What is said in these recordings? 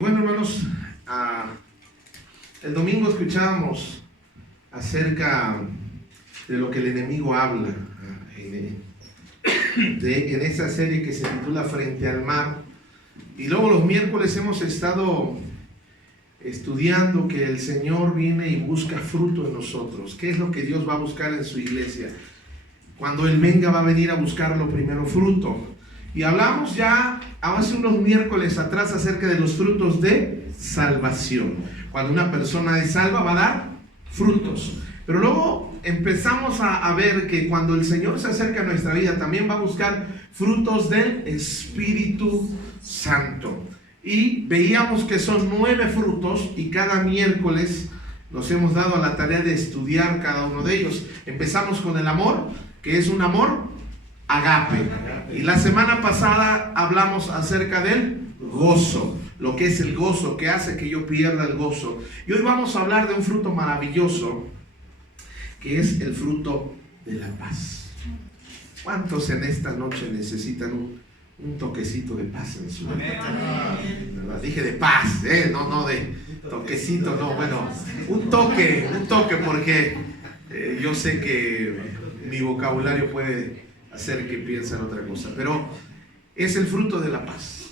Bueno, hermanos, el domingo escuchábamos acerca de lo que el enemigo habla en esa serie que se titula Frente al Mar. Y luego los miércoles hemos estado estudiando que el Señor viene y busca fruto en nosotros. ¿Qué es lo que Dios va a buscar en su iglesia? Cuando Él venga va a venir a buscar lo primero, fruto. Y hablamos ya hace unos miércoles atrás acerca de los frutos de salvación. Cuando una persona es salva va a dar frutos. Pero luego empezamos a ver que cuando el Señor se acerca a nuestra vida también va a buscar frutos del Espíritu Santo. Y veíamos que son 9 frutos y cada miércoles nos hemos dado a la tarea de estudiar cada uno de ellos. Empezamos con el amor, que es un amor agape. Y la semana pasada hablamos acerca del gozo, lo que es el gozo, que hace que yo pierda el gozo. Y hoy vamos a hablar de un fruto maravilloso, que es el fruto de la paz. ¿Cuántos en esta noche necesitan un toquecito de paz en su vida? Dije de paz, no de toquecito, no, bueno, un toque, porque yo sé que mi vocabulario puede hacer que piensen otra cosa, pero es el fruto de la paz.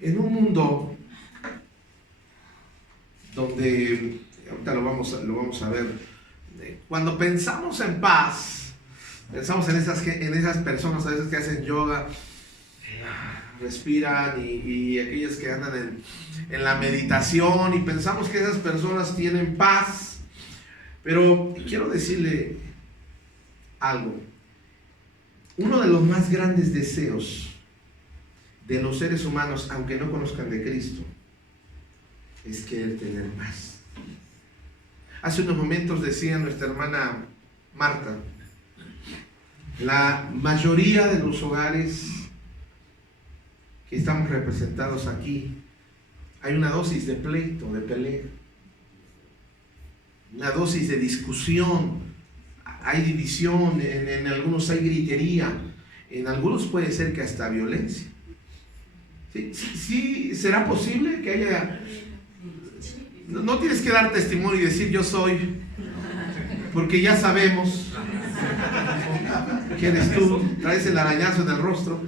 En un mundo donde, ahorita lo vamos a ver, cuando pensamos en paz, pensamos en esas personas a veces que hacen yoga, respiran y aquellas que andan en la meditación, y pensamos que esas personas tienen paz. Pero quiero decirle algo. Uno de los más grandes deseos de los seres humanos, aunque no conozcan de Cristo, es querer tener paz. Hace unos momentos decía nuestra hermana Marta, la mayoría de los hogares que estamos representados aquí, hay una dosis de pleito, de pelea, una dosis de discusión. Hay división, en algunos hay gritería, en algunos puede ser que hasta violencia. ¿Sí será posible que haya? No tienes que dar testimonio y decir yo soy, porque ya sabemos quién eres tú, traes el arañazo en el rostro.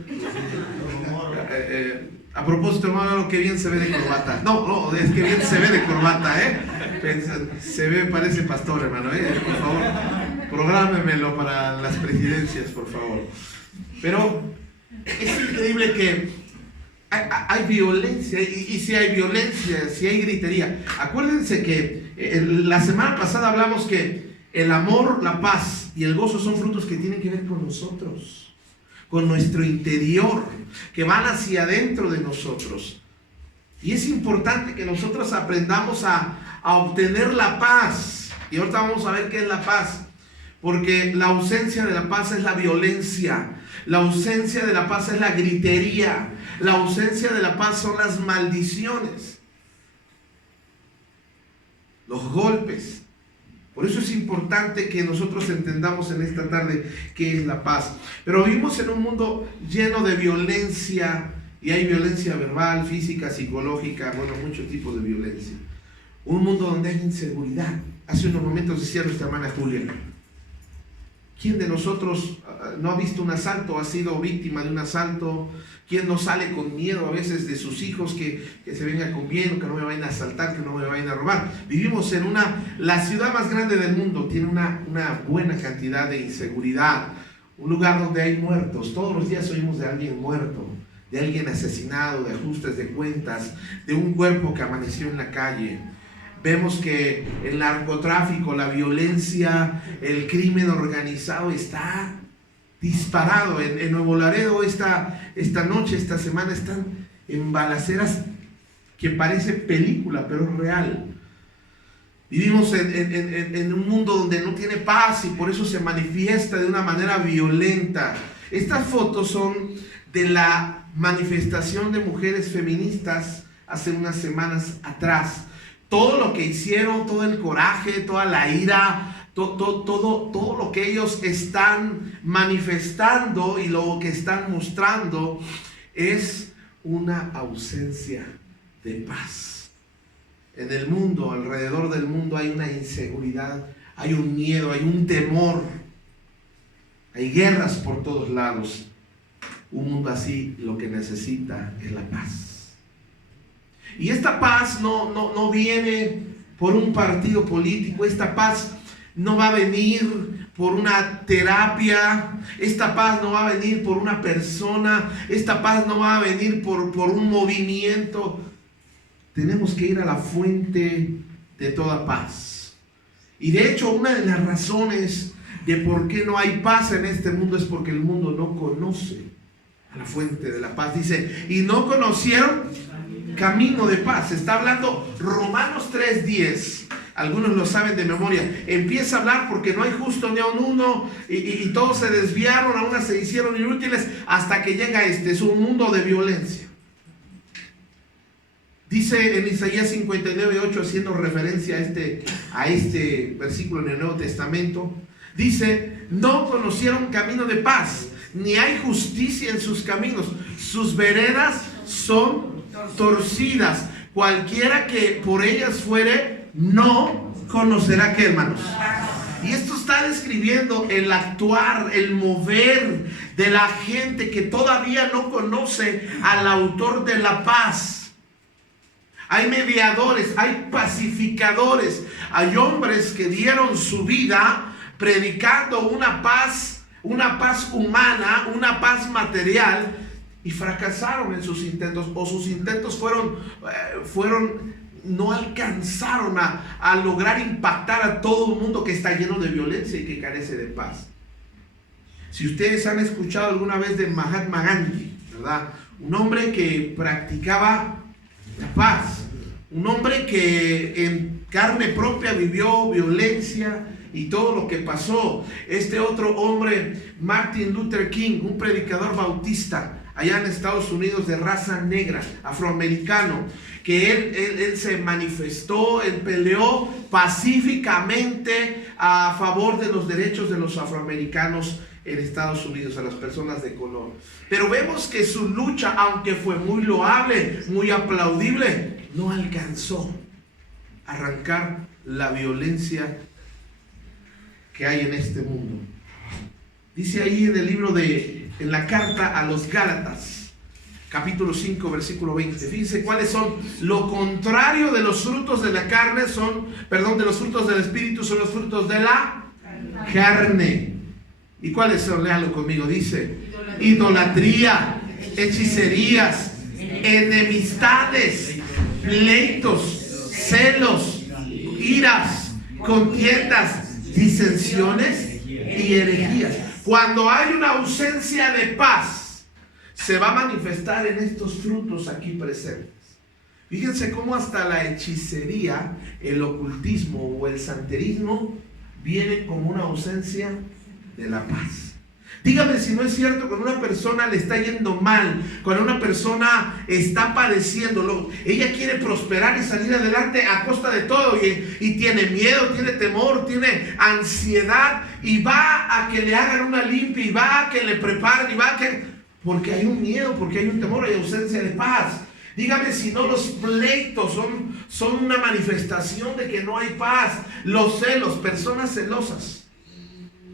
A propósito, hermano, que bien se ve de corbata. No, es que bien se ve de corbata, se ve, parece pastor, hermano, por favor. Prográmemelo para las presidencias, por favor. Pero es increíble que hay violencia, y si hay violencia, si hay gritería. Acuérdense que la semana pasada hablamos que el amor, la paz y el gozo son frutos que tienen que ver con nosotros, con nuestro interior, que van hacia adentro de nosotros. Y es importante que nosotros aprendamos a obtener la paz. Y ahorita vamos a ver qué es la paz. Porque la ausencia de la paz es la violencia, la ausencia de la paz es la gritería, la ausencia de la paz son las maldiciones, los golpes. Por eso es importante que nosotros entendamos en esta tarde qué es la paz. Pero vivimos en un mundo lleno de violencia, y hay violencia verbal, física, psicológica, mucho tipo de violencia. Un mundo donde hay inseguridad. Hace unos momentos decía nuestra hermana Julia, ¿quién de nosotros no ha visto un asalto, ha sido víctima de un asalto? ¿Quién no sale con miedo a veces de sus hijos que se vengan con miedo, que no me vayan a asaltar, que no me vayan a robar? Vivimos en la ciudad más grande del mundo, tiene una buena cantidad de inseguridad, un lugar donde hay muertos. Todos los días oímos de alguien muerto, de alguien asesinado, de ajustes de cuentas, de un cuerpo que amaneció en la calle. Vemos que el narcotráfico, la violencia, el crimen organizado está disparado. En Nuevo Laredo esta noche, esta semana, están en balaceras que parece película, pero es real. Vivimos en un mundo donde no tiene paz y por eso se manifiesta de una manera violenta. Estas fotos son de la manifestación de mujeres feministas hace unas semanas atrás. Todo lo que hicieron, todo el coraje, toda la ira, todo lo que ellos están manifestando y lo que están mostrando es una ausencia de paz. En el mundo, alrededor del mundo, hay una inseguridad, hay un miedo, hay un temor, hay guerras por todos lados. Un mundo así lo que necesita es la paz. Y esta paz no viene por un partido político, esta paz no va a venir por una terapia, esta paz no va a venir por una persona, esta paz no va a venir por un movimiento. Tenemos que ir a la fuente de toda paz. Y de hecho, una de las razones de por qué no hay paz en este mundo es porque el mundo no conoce a la fuente de la paz. Dice, y no conocieron camino de paz. Está hablando Romanos 3:10. Algunos lo saben de memoria. Empieza a hablar porque no hay justo ni aun uno, y todos se desviaron, a unas se hicieron inútiles, hasta que llega es un mundo de violencia. Dice en Isaías 59:8, haciendo referencia a este versículo en el Nuevo Testamento, dice, no conocieron camino de paz, ni hay justicia en sus caminos, sus veredas son torcidas, cualquiera que por ellas fuere, no conocerá, ¿qué, hermanos? Y esto está describiendo el actuar, el mover de la gente que todavía no conoce al autor de la paz. Hay mediadores, hay pacificadores, hay hombres que dieron su vida predicando una paz humana, una paz material, y fracasaron en sus intentos, o sus intentos no alcanzaron a lograr impactar a todo el mundo que está lleno de violencia y que carece de paz. Si ustedes han escuchado alguna vez de Mahatma Gandhi, ¿verdad? Un hombre que practicaba la paz, un hombre que en carne propia vivió violencia y todo lo que pasó. Este otro hombre, Martin Luther King, un predicador bautista allá en Estados Unidos, de raza negra, afroamericano, que él se manifestó, él peleó pacíficamente a favor de los derechos de los afroamericanos en Estados Unidos, a las personas de color. Pero vemos que su lucha, aunque fue muy loable, muy aplaudible, no alcanzó a arrancar la violencia que hay en este mundo. Dice ahí en el libro en la carta a los Gálatas, capítulo 5, versículo 20. Fíjense cuáles son. Lo contrario de los frutos de la carne de los frutos del Espíritu son los frutos de la carne. ¿Y cuáles son? Léalo conmigo. Dice, idolatría, hechicerías, enemistades, pleitos, celos, iras, contiendas, disensiones y herejías. Cuando hay una ausencia de paz, se va a manifestar en estos frutos aquí presentes. Fíjense cómo hasta la hechicería, el ocultismo o el santerismo vienen como una ausencia de la paz. Dígame si no es cierto. Cuando una persona le está yendo mal, cuando una persona está padeciéndolo, ella quiere prosperar y salir adelante a costa de todo, y tiene miedo, tiene temor, tiene ansiedad, y va a que le hagan una limpia, y va a que le preparen, porque hay un miedo, porque hay un temor, hay ausencia de paz. Dígame si no los pleitos son una manifestación de que no hay paz. Los celos, personas celosas.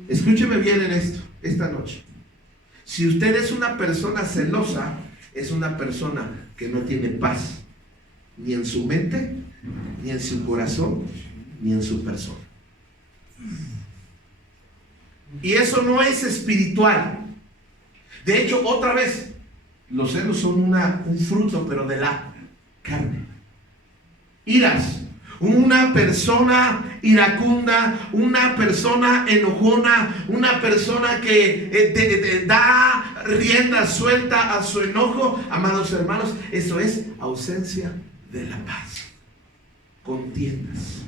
Escúcheme bien en esta noche. Si usted es una persona celosa, es una persona que no tiene paz, ni en su mente, ni en su corazón, ni en su persona. Y eso no es espiritual. De hecho, otra vez, los celos son un fruto, pero de la carne. Iras. Una persona iracunda, una persona enojona, una persona que da rienda suelta a su enojo. Amados hermanos, eso es ausencia de la paz. Contiendas.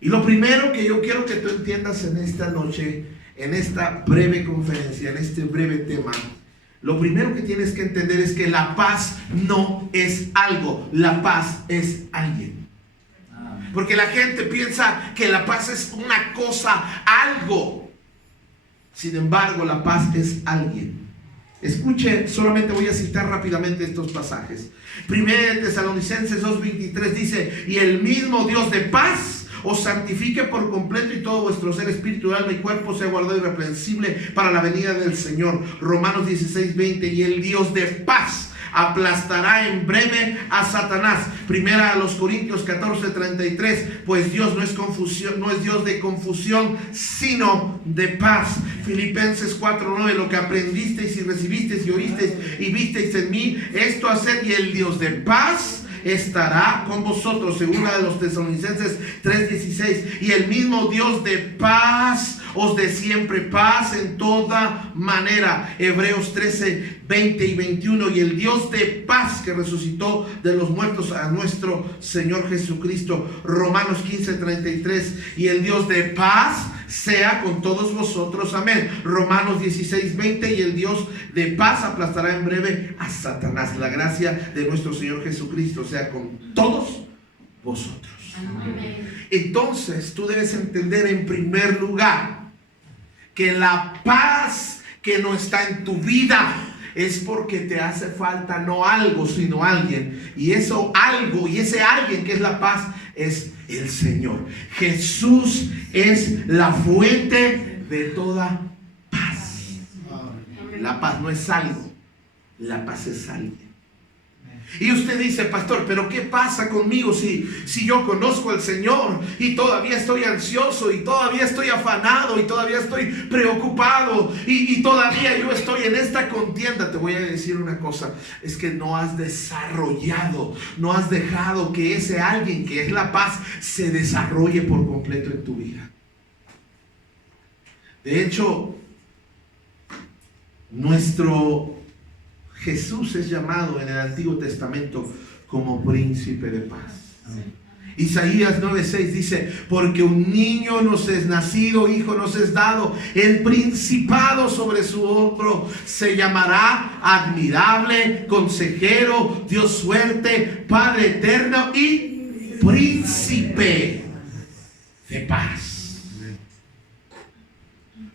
Y lo primero que yo quiero que tú entiendas en esta noche, en esta breve conferencia, en este breve tema, lo primero que tienes que entender es que la paz no es algo, la paz es alguien. Porque la gente piensa que la paz es una cosa, algo. Sin embargo, la paz es alguien. Escuche, solamente voy a citar rápidamente estos pasajes. 1 Tesalonicenses 2:23 dice: y el mismo Dios de paz os santifique por completo, y todo vuestro ser, espíritu, alma y cuerpo sea guardado irreprensible para la venida del Señor. Romanos 16:20: y el Dios de paz aplastará en breve a Satanás. Primera a los Corintios 14:33: pues Dios no es confusión, no es Dios de confusión, sino de paz. Filipenses 4:9: lo que aprendisteis y recibisteis y oísteis y visteis en mí, esto haced, y el Dios de paz estará con vosotros. Segunda de los Tesalonicenses 3:16: y el mismo Dios de paz os dé siempre paz en toda manera. Hebreos 13:20 y 21: y el Dios de paz que resucitó de los muertos a nuestro Señor Jesucristo. Romanos 15:33: y el Dios de paz sea con todos vosotros. Amén. Romanos 16:20: y el Dios de paz aplastará en breve a Satanás. La gracia de nuestro Señor Jesucristo sea con todos vosotros. Amén. Entonces tú debes entender en primer lugar que la paz que no está en tu vida es porque te hace falta no algo, sino alguien. Y eso algo, y ese alguien que es la paz, es el Señor. Jesús es la fuente de toda paz. La paz no es algo, la paz es alguien. Y usted dice: pastor, pero ¿qué pasa conmigo si yo conozco al Señor y todavía estoy ansioso, y todavía estoy afanado, y todavía estoy preocupado, y todavía yo estoy en esta contienda? Te voy a decir una cosa: es que no has desarrollado, no has dejado que ese alguien que es la paz se desarrolle por completo en tu vida. De hecho, nuestro Jesús es llamado en el Antiguo Testamento como príncipe de paz. Amén. Isaías 9:6 dice: porque un niño nos es nacido, hijo nos es dado, el principado sobre su hombro, se llamará admirable, consejero, Dios fuerte, Padre eterno y príncipe de paz.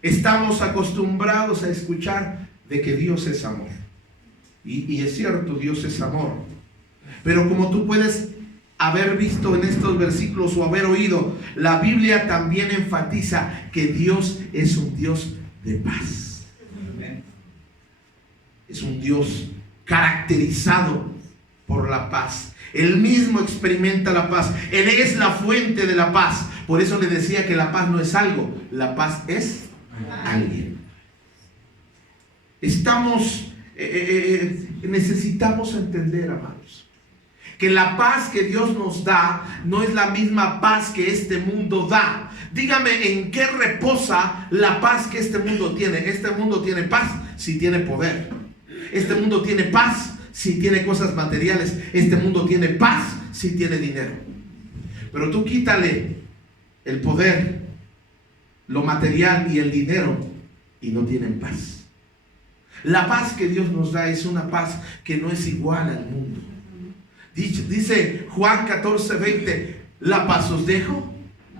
Estamos acostumbrados a escuchar de que Dios es amor. Y es cierto, Dios es amor. Pero como tú puedes haber visto en estos versículos o haber oído, la Biblia también enfatiza que Dios es un Dios de paz. Es un Dios caracterizado por la paz. Él mismo experimenta la paz. Él es la fuente de la paz. Por eso le decía que la paz no es algo, la paz es alguien. Necesitamos entender, amados, que la paz que Dios nos da no es la misma paz que este mundo da. Dígame, ¿en qué reposa la paz que este mundo tiene? Este mundo tiene paz si tiene poder. Este mundo tiene paz si tiene cosas materiales. Este mundo tiene paz si tiene dinero. Pero tú quítale el poder, lo material y el dinero, y no tienen paz. La paz que Dios nos da es una paz que no es igual al mundo. Dice Juan 14:20: la paz os dejo,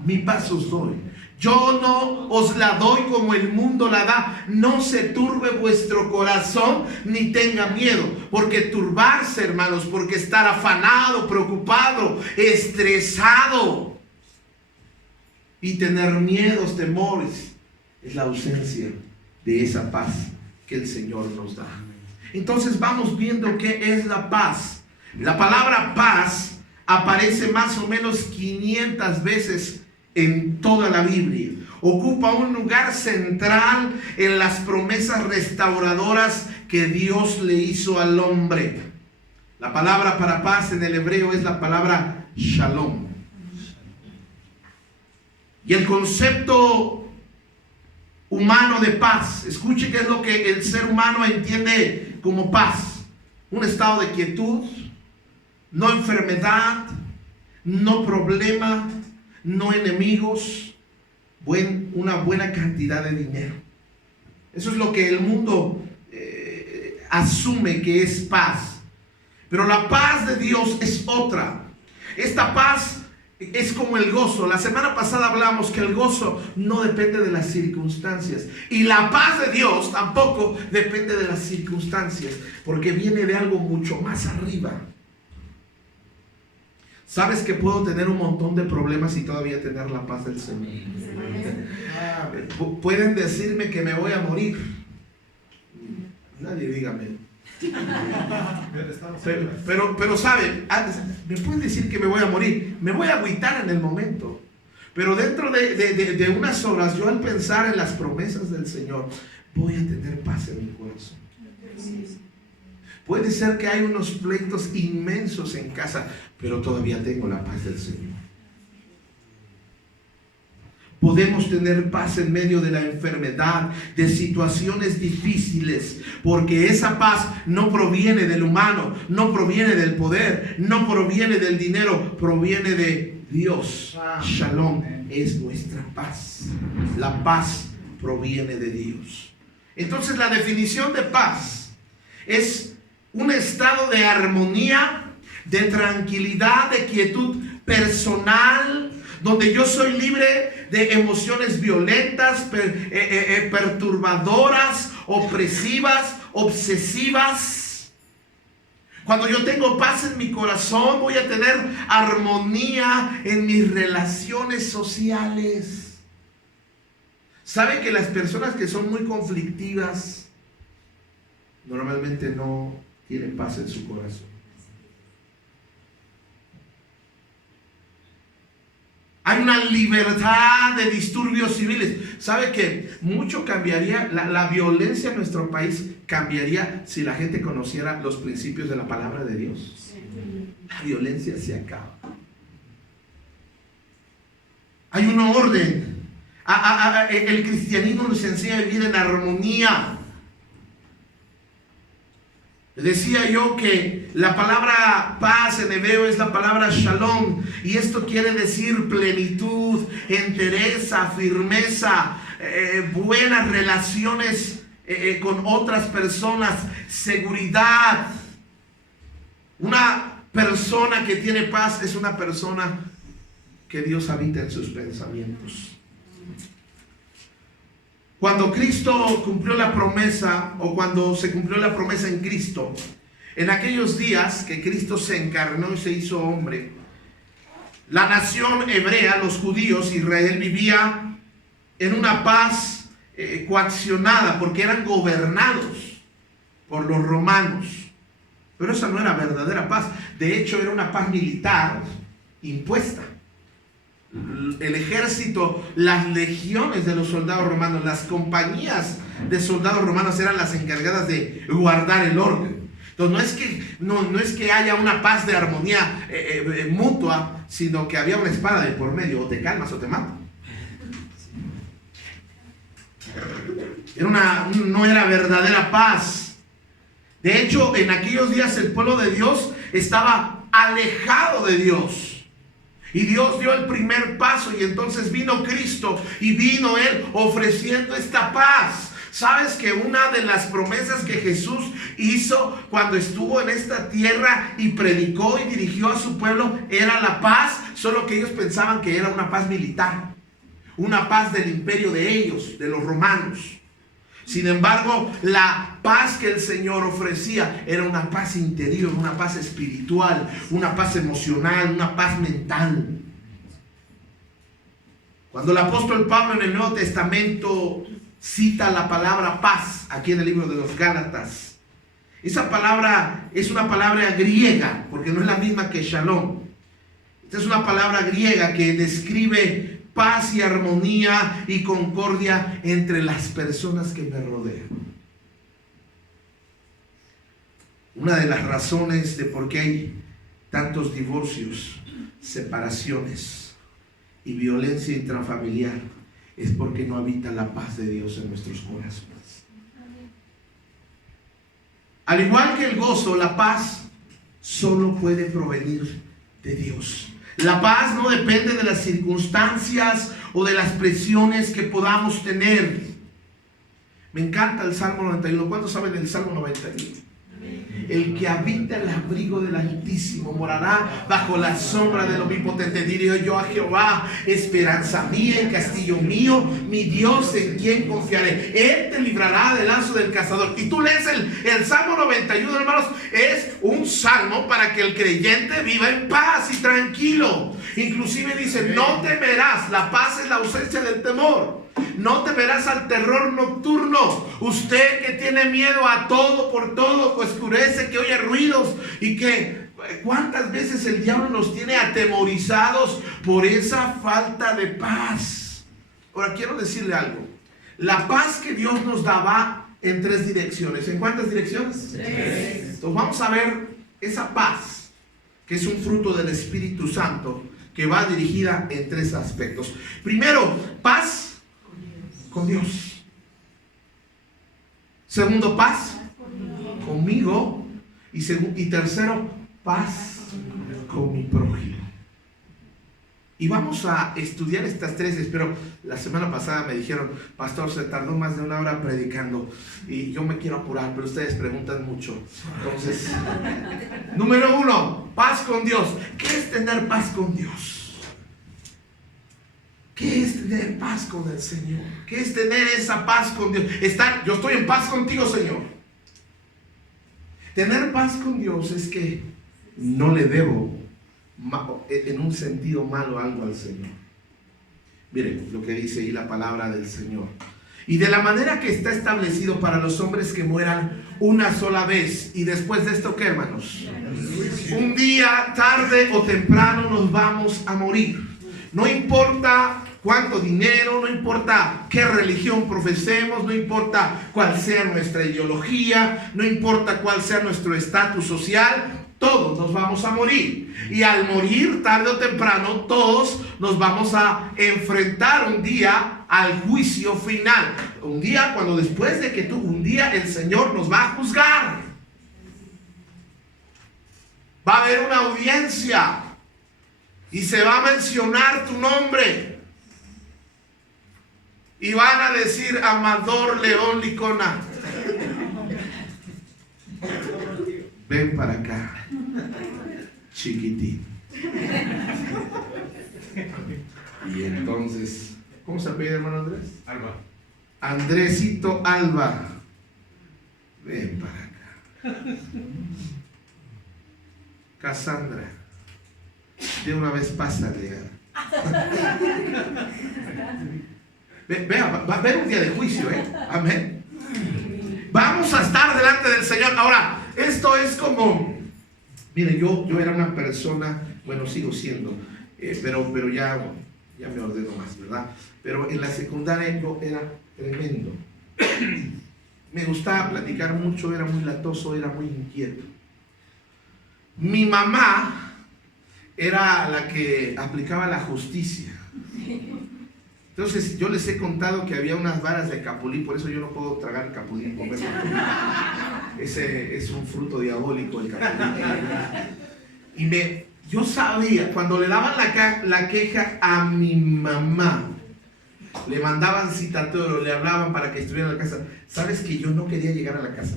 mi paz os doy. Yo no os la doy como el mundo la da. No se turbe vuestro corazón ni tenga miedo. Porque turbarse, hermanos, porque estar afanado, preocupado, estresado y tener miedos, temores, es la ausencia de esa paz que el Señor nos da. Entonces vamos viendo qué es la paz. La palabra paz aparece más o menos 500 veces en toda la Biblia. Ocupa un lugar central en las promesas restauradoras que Dios le hizo al hombre. La palabra para paz en el hebreo es la palabra shalom. Y el concepto humano de paz, escuche qué es lo que el ser humano entiende como paz: un estado de quietud, no enfermedad, no problema, no enemigos, una buena cantidad de dinero. Eso es lo que el mundo asume que es paz. Pero la paz de Dios es otra. Esta paz Es como el gozo. La semana pasada hablamos que el gozo no depende de las circunstancias. Y la paz de Dios tampoco depende de las circunstancias, porque viene de algo mucho más arriba. ¿Sabes que puedo tener un montón de problemas y todavía tener la paz del Señor? Pueden decirme que me voy a morir. Nadie dígame. Pero saben, me pueden decir que me voy a morir, me voy a agüitar en el momento, pero dentro de unas horas, yo al pensar en las promesas del Señor, voy a tener paz en mi corazón. Puede ser que hay unos pleitos inmensos en casa, pero todavía tengo la paz del Señor. Podemos tener paz en medio de la enfermedad, de situaciones difíciles, porque esa paz no proviene del humano, no proviene del poder, no proviene del dinero, proviene de Dios. Shalom es nuestra paz. La paz proviene de Dios. Entonces la definición de paz es un estado de armonía, de tranquilidad, de quietud personal, donde yo soy libre de emociones violentas, perturbadoras, opresivas, obsesivas. Cuando yo tengo paz en mi corazón, voy a tener armonía en mis relaciones sociales. ¿Sabe que las personas que son muy conflictivas normalmente no tienen paz en su corazón? Hay una libertad de disturbios civiles. ¿Sabe que mucho cambiaría? La violencia en nuestro país cambiaría si la gente conociera los principios de la palabra de Dios. La violencia se acaba. Hay un orden. El cristianismo nos enseña a vivir en armonía. Decía yo que la palabra paz en hebreo es la palabra shalom, y esto quiere decir plenitud, entereza, firmeza, buenas relaciones con otras personas, seguridad. Una persona que tiene paz es una persona que Dios habita en sus pensamientos. Cuando Cristo cumplió la promesa, o cuando se cumplió la promesa en Cristo, en aquellos días que Cristo se encarnó y se hizo hombre, la nación hebrea, los judíos, Israel, vivía en una paz coaccionada, porque eran gobernados por los romanos. Pero esa no era verdadera paz. De hecho, era una paz militar impuesta. El ejército, las legiones de los soldados romanos, las compañías de soldados romanos eran las encargadas de guardar el orden. Entonces no es que haya una paz de armonía mutua, sino que había una espada de por medio: o te calmas o te mato. No era verdadera paz. De hecho, en aquellos días el pueblo de Dios estaba alejado de Dios. Y Dios dio el primer paso, y entonces vino Cristo, y vino Él ofreciendo esta paz. ¿Sabes que una de las promesas que Jesús hizo cuando estuvo en esta tierra y predicó y dirigió a su pueblo era la paz? Solo que ellos pensaban que era una paz militar, una paz del imperio de ellos, de los romanos. Sin embargo, la paz que el Señor ofrecía era una paz interior, una paz espiritual, una paz emocional, una paz mental. Cuando el apóstol Pablo en el Nuevo Testamento cita la palabra paz, aquí en el libro de los Gálatas, esa palabra es una palabra griega, porque no es la misma que shalom. Esta es una palabra griega que describe paz y armonía y concordia entre las personas que me rodean. Una de las razones de por qué hay tantos divorcios, separaciones y violencia intrafamiliar es porque no habita la paz de Dios en nuestros corazones. Al igual que el gozo, la paz solo puede provenir de Dios. La paz no depende de las circunstancias o de las presiones que podamos tener. Me encanta el Salmo 91. ¿Cuántos saben el Salmo 91? El que habita el abrigo del Altísimo morará bajo la sombra del Omnipotente. Diré yo a Jehová, esperanza mía y castillo mío, mi Dios en quien confiaré. Él te librará del lazo del cazador. Y tú lees el Salmo 91, hermanos, es un salmo para que el creyente viva en paz y tranquilo. Inclusive dice, no temerás. La paz es la ausencia del temor. No temerás al terror nocturno. Usted que tiene miedo a todo por todo, que oscurece, que oye ruidos y que cuántas veces el diablo nos tiene atemorizados por esa falta de paz. Ahora quiero decirle algo. La paz que Dios nos da va en 3 direcciones. ¿En cuántas direcciones? 3. Entonces vamos a ver esa paz, que es un fruto del Espíritu Santo, que va dirigida en 3 aspectos. Primero, paz con Dios. Segundo, paz conmigo. Y tercero, paz con mi prójimo. Y vamos a estudiar estas 3. Espero, la semana pasada me dijeron, pastor, se tardó más de 1 hora predicando y yo me quiero apurar, pero ustedes preguntan mucho. Entonces, número 1, paz con Dios. ¿Qué es tener paz con Dios? ¿Qué es tener paz con el Señor? ¿Qué es tener esa paz con Dios? Yo estoy en paz contigo, Señor. Tener paz con Dios es que no le debo en un sentido malo algo al Señor. Miren lo que dice ahí la palabra del Señor. Y de la manera que está establecido para los hombres que mueran una sola vez. Y después de esto, ¿qué, hermanos? Un día, tarde o temprano, nos vamos a morir. No importa cuánto dinero, no importa qué religión profesemos, no importa cuál sea nuestra ideología, no importa cuál sea nuestro estatus social, todos nos vamos a morir. Y al morir, tarde o temprano, todos nos vamos a enfrentar un día al juicio final. Un día cuando después de que un día el Señor nos va a juzgar. Va a haber una audiencia y se va a mencionar tu nombre. Y van a decir Amador León Licona, ven para acá, chiquitín. Y entonces, ¿cómo se pide, hermano Andrés? Alba. Andresito Alba, ven para acá. Cassandra, de una vez pásale. Vea, va a haber un día de juicio, amén. Vamos a estar delante del Señor. Ahora, esto es como, miren, yo era una persona, bueno, sigo siendo, pero ya me ordeno más, ¿verdad? Pero en la secundaria yo era tremendo. Me gustaba platicar mucho, era muy latoso, era muy inquieto. Mi mamá era la que aplicaba la justicia. Entonces yo les he contado que había unas varas de capulín, por eso yo no puedo tragar capulín, comerlo. Ese es un fruto diabólico, el capulín. Y yo sabía, cuando le daban la queja a mi mamá, le mandaban citatorio, le hablaban para que estuviera en la casa. ¿Sabes que yo no quería llegar a la casa?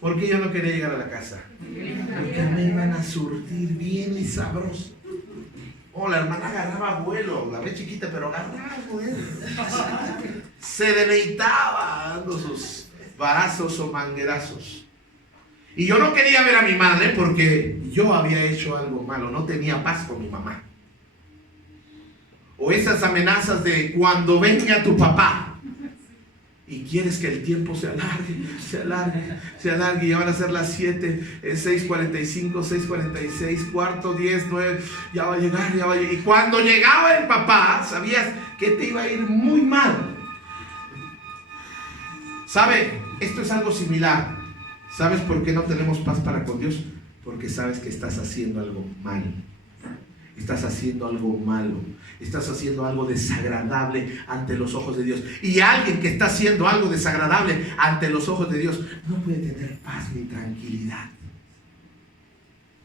¿Por qué yo no quería llegar a la casa? Porque me iban a surtir bien y sabroso. La hermana agarraba vuelo, la ve chiquita, pero agarraba vuelo. Se deleitaba dando sus varazos o manguerazos. Y yo no quería ver a mi madre porque yo había hecho algo malo, no tenía paz con mi mamá. O esas amenazas de cuando venga tu papá y quieres que el tiempo se alargue, y ya van a ser las 7, 6:45, 6:46, cuarto, 10, 9, ya va a llegar. Y cuando llegaba el papá, sabías que te iba a ir muy mal. ¿Sabe? Esto es algo similar. ¿Sabes por qué no tenemos paz para con Dios? Porque sabes que estás haciendo algo mal. Estás haciendo algo malo. Estás haciendo algo desagradable ante los ojos de Dios. Y alguien que está haciendo algo desagradable ante los ojos de Dios no puede tener paz ni tranquilidad.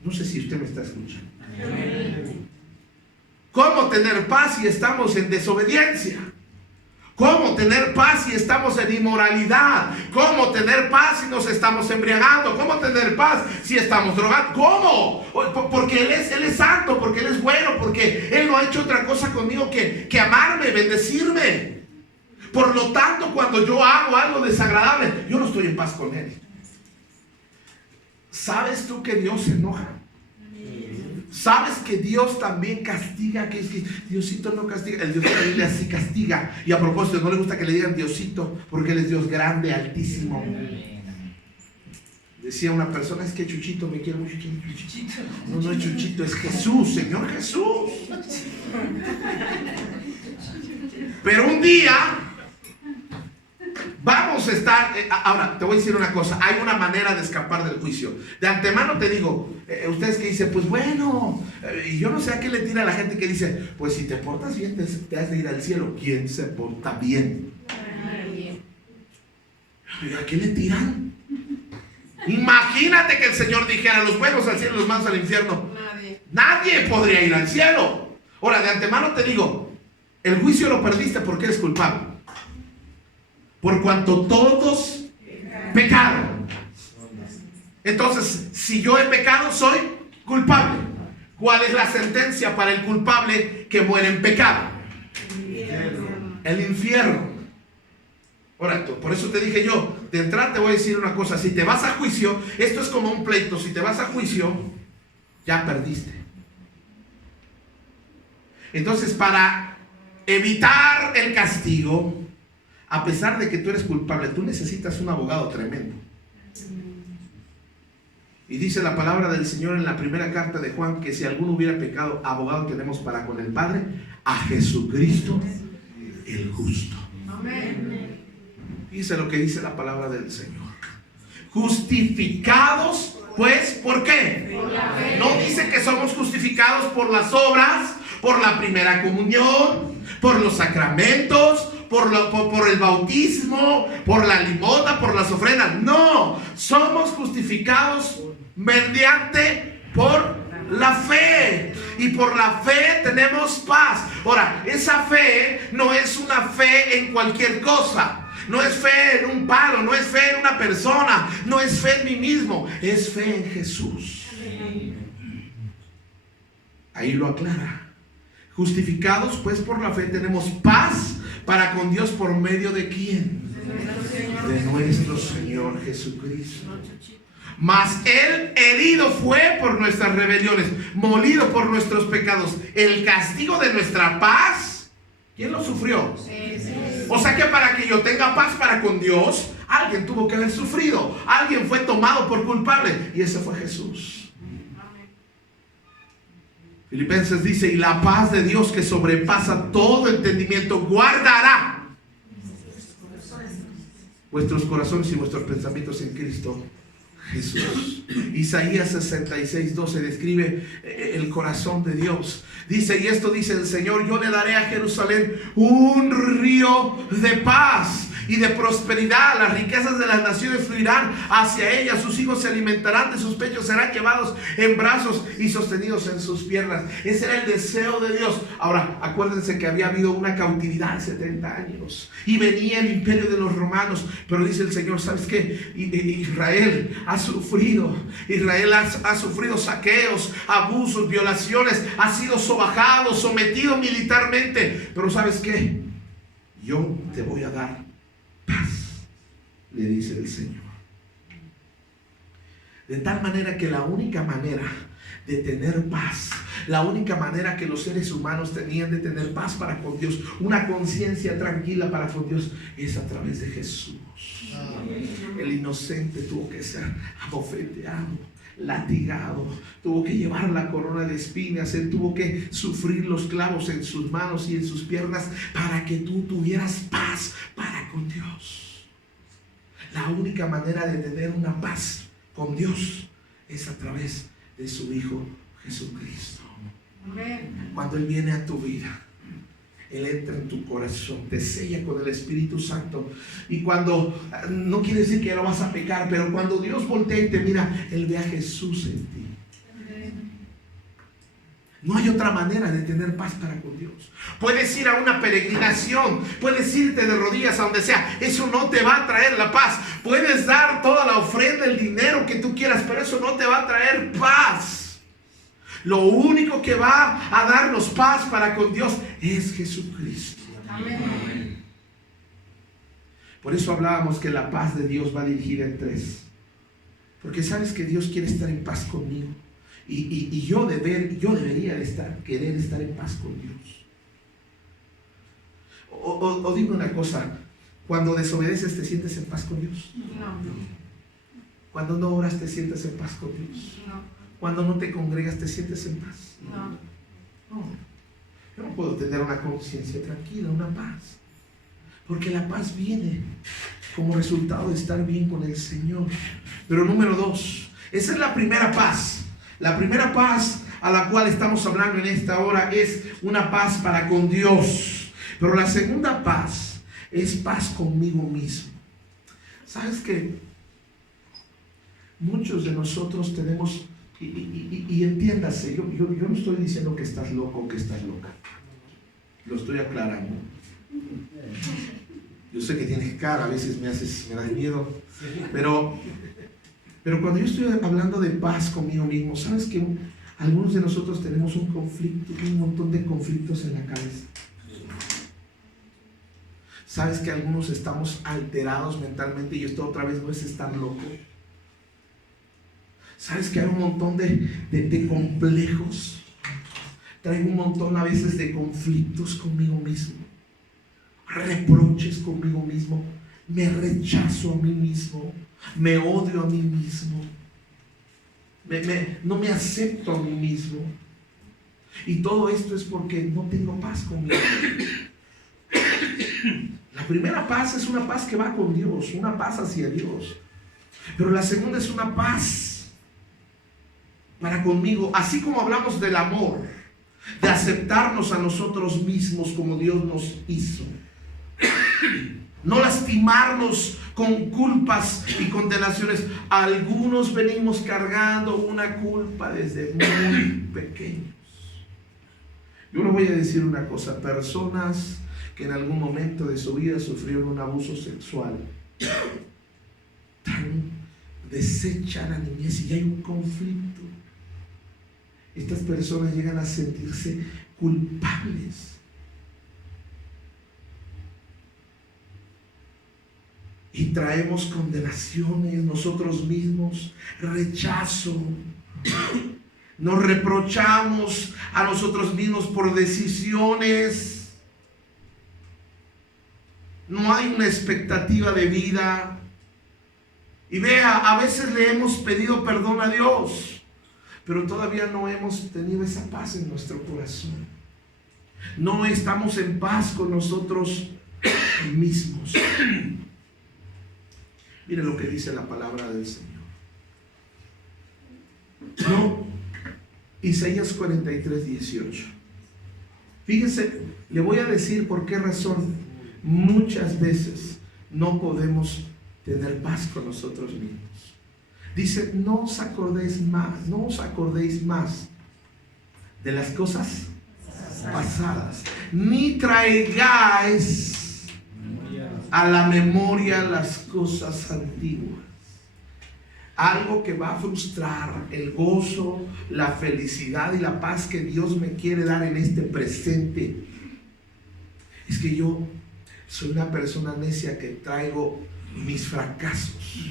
No sé si usted me está escuchando. ¿Cómo tener paz si estamos en desobediencia? ¿Cómo tener paz si estamos en inmoralidad? ¿Cómo tener paz si nos estamos embriagando? ¿Cómo tener paz si estamos drogando? ¿Cómo? Porque Él es santo, porque Él es bueno, porque Él no ha hecho otra cosa conmigo que amarme, bendecirme. Por lo tanto, cuando yo hago algo desagradable, yo no estoy en paz con Él. ¿Sabes tú que Dios se enoja? ¿Sabes que Dios también castiga? Que Diosito no castiga. El Dios de la Biblia sí castiga. Y a propósito, no le gusta que le digan Diosito, porque Él es Dios grande, altísimo. Decía una persona, es que Chuchito me quiere mucho. Chuchito. No, no es Chuchito, es Jesús, Señor Jesús. Pero un día vamos a estar, ahora te voy a decir una cosa, hay una manera de escapar del juicio. De antemano te digo, ustedes que dicen, pues bueno, y yo no sé a qué le tira a la gente que dice, pues si te portas bien te has de ir al cielo. ¿Quién se porta bien? ¿A qué le tiran? Imagínate que el Señor dijera, los buenos al cielo y los malos al infierno. Nadie podría ir al cielo. Ahora, de antemano te digo, el juicio lo perdiste porque eres culpable. Por cuanto todos pecaron. Entonces, si yo he pecado, soy culpable. ¿Cuál es la sentencia para el culpable que muere en pecado? El infierno. Ahora, por eso te dije yo, de entrada te voy a decir una cosa. Si te vas a juicio, esto es como un pleito. Si te vas a juicio, ya perdiste. Entonces, para evitar el castigo, a pesar de que tú eres culpable, tú necesitas un abogado tremendo. Y dice la palabra del Señor en la primera carta de Juan, que si alguno hubiera pecado, abogado tenemos para con el Padre, a Jesucristo el justo. Amén. Dice lo que dice la palabra del Señor. Justificados, pues, ¿por qué? No dice que somos justificados por las obras, por la primera comunión, por los sacramentos, por el bautismo, por la limosna, por las ofrendas. No, somos justificados mediante por la fe. Y por la fe tenemos paz. Ahora, esa fe no es una fe en cualquier cosa. No es fe en un palo, no es fe en una persona, no es fe en mí mismo, es fe en Jesús. Ahí lo aclara. Justificados pues por la fe tenemos paz para con Dios por medio de ¿quién? De nuestro Señor Jesucristo. Mas Él herido fue por nuestras rebeliones, molido por nuestros pecados. El castigo de nuestra paz, ¿quién lo sufrió? O sea que para que yo tenga paz para con Dios, alguien tuvo que haber sufrido. Alguien fue tomado por culpable, y ese fue Jesús. Filipenses dice, y la paz de Dios que sobrepasa todo entendimiento guardará vuestros corazones y vuestros pensamientos en Cristo Jesús. Isaías 66:12 describe el corazón de Dios. Dice, y esto dice el Señor, yo le daré a Jerusalén un río de paz y de prosperidad. Las riquezas de las naciones fluirán hacia ella. Sus hijos se alimentarán de sus pechos, serán llevados en brazos y sostenidos en sus piernas. Ese era el deseo de Dios. Ahora, acuérdense que había habido una cautividad de 70 años y venía el imperio de los romanos. Pero dice el Señor, ¿sabes qué? Israel ha sufrido. Israel ha sufrido saqueos, abusos, violaciones. Ha sido sobajado, sometido militarmente. Pero ¿sabes qué? Yo te voy a dar paz, le dice el Señor. De tal manera que la única manera de tener paz, la única manera que los seres humanos tenían de tener paz para con Dios, una conciencia tranquila para con Dios, es a través de Jesús. El inocente tuvo que ser abofeteado, latigado, tuvo que llevar la corona de espinas, él tuvo que sufrir los clavos en sus manos y en sus piernas para que tú tuvieras paz para con Dios. La única manera de tener una paz con Dios es a través de su Hijo Jesucristo. Cuando Él viene a tu vida, Él entra en tu corazón, te sella con el Espíritu Santo. Y cuando, no quiere decir que no vas a pecar, pero cuando Dios voltea y te mira, Él ve a Jesús en ti. No hay otra manera de tener paz para con Dios. Puedes ir a una peregrinación, puedes irte de rodillas a donde sea. Eso no te va a traer la paz. Puedes dar toda la ofrenda, el dinero que tú quieras, pero eso no te va a traer paz. Lo único que va a darnos paz para con Dios es Jesucristo. Amén. Por eso hablábamos que la paz de Dios va dirigida en tres. Porque sabes que Dios quiere estar en paz conmigo. Y yo debería de querer estar en paz con Dios. O dime una cosa, cuando desobedeces, ¿te sientes en paz con Dios? No. Cuando no oras, ¿te sientes en paz con Dios? No. Cuando no te congregas, ¿te sientes en paz? No. No. Yo no puedo tener una conciencia tranquila, una paz. Porque la paz viene como resultado de estar bien con el Señor. Pero número 2, esa es la primera paz. La primera paz a la cual estamos hablando en esta hora es una paz para con Dios. Pero la segunda paz es paz conmigo mismo. ¿Sabes qué? Muchos de nosotros tenemos, y entiéndase, yo no estoy diciendo que estás loco o que estás loca. Lo estoy aclarando. Yo sé que tienes cara, a veces me das miedo, pero cuando yo estoy hablando de paz conmigo mismo, ¿sabes que algunos de nosotros tenemos un montón de conflictos en la cabeza? ¿Sabes que algunos estamos alterados mentalmente y esto otra vez no es estar loco? ¿Sabes que hay un montón de complejos? Traigo un montón a veces de conflictos conmigo mismo, reproches conmigo mismo, me rechazo a mí mismo, me odio a mí mismo, no me acepto a mí mismo. Y todo esto es porque no tengo paz conmigo. La primera paz es una paz que va con Dios, una paz hacia Dios. Pero la segunda es una paz para conmigo, así como hablamos del amor, de aceptarnos a nosotros mismos como Dios nos hizo. No lastimarnos con culpas y condenaciones. Algunos venimos cargando una culpa desde muy pequeños. Yo les voy a decir una cosa: personas que en algún momento de su vida sufrieron un abuso sexual, desechan la niñez y hay un conflicto. Estas personas llegan a sentirse culpables. Y traemos condenaciones nosotros mismos, rechazo. Nos reprochamos a nosotros mismos por decisiones. No hay una expectativa de vida. Y vea, a veces le hemos pedido perdón a Dios, pero todavía no hemos tenido esa paz en nuestro corazón. No estamos en paz con nosotros mismos. Mire lo que dice la palabra del Señor. No, Isaías 43, 18. Fíjese, le voy a decir por qué razón muchas veces no podemos tener paz con nosotros mismos. Dice, no os acordéis más de las cosas pasadas, ni traigáis a la memoria las cosas antiguas. Algo que va a frustrar el gozo, la felicidad y la paz que Dios me quiere dar en este presente. Es que yo soy una persona necia que traigo mis fracasos,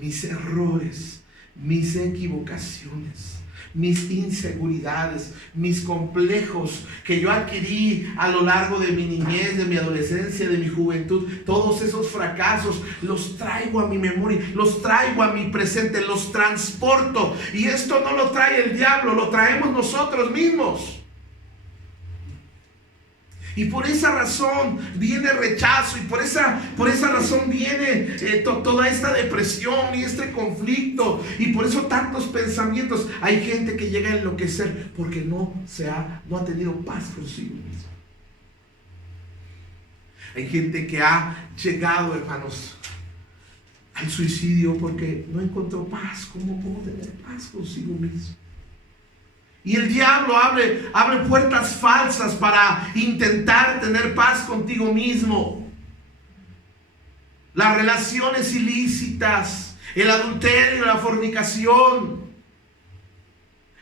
mis errores, mis equivocaciones, mis inseguridades, mis complejos que yo adquirí a lo largo de mi niñez, de mi adolescencia, de mi juventud. Todos esos fracasos los traigo a mi memoria, los traigo a mi presente, los transporto. Y esto no lo trae el diablo, lo traemos nosotros mismos. Y por esa razón viene rechazo, y por esa razón viene toda esta depresión y este conflicto, y por eso tantos pensamientos. Hay gente que llega a enloquecer porque no ha tenido paz consigo mismo. Hay gente que ha llegado, hermanos, al suicidio porque no encontró paz. ¿Cómo tener paz consigo mismo? Y el diablo abre puertas falsas para intentar tener paz contigo mismo. Las relaciones ilícitas, el adulterio, la fornicación,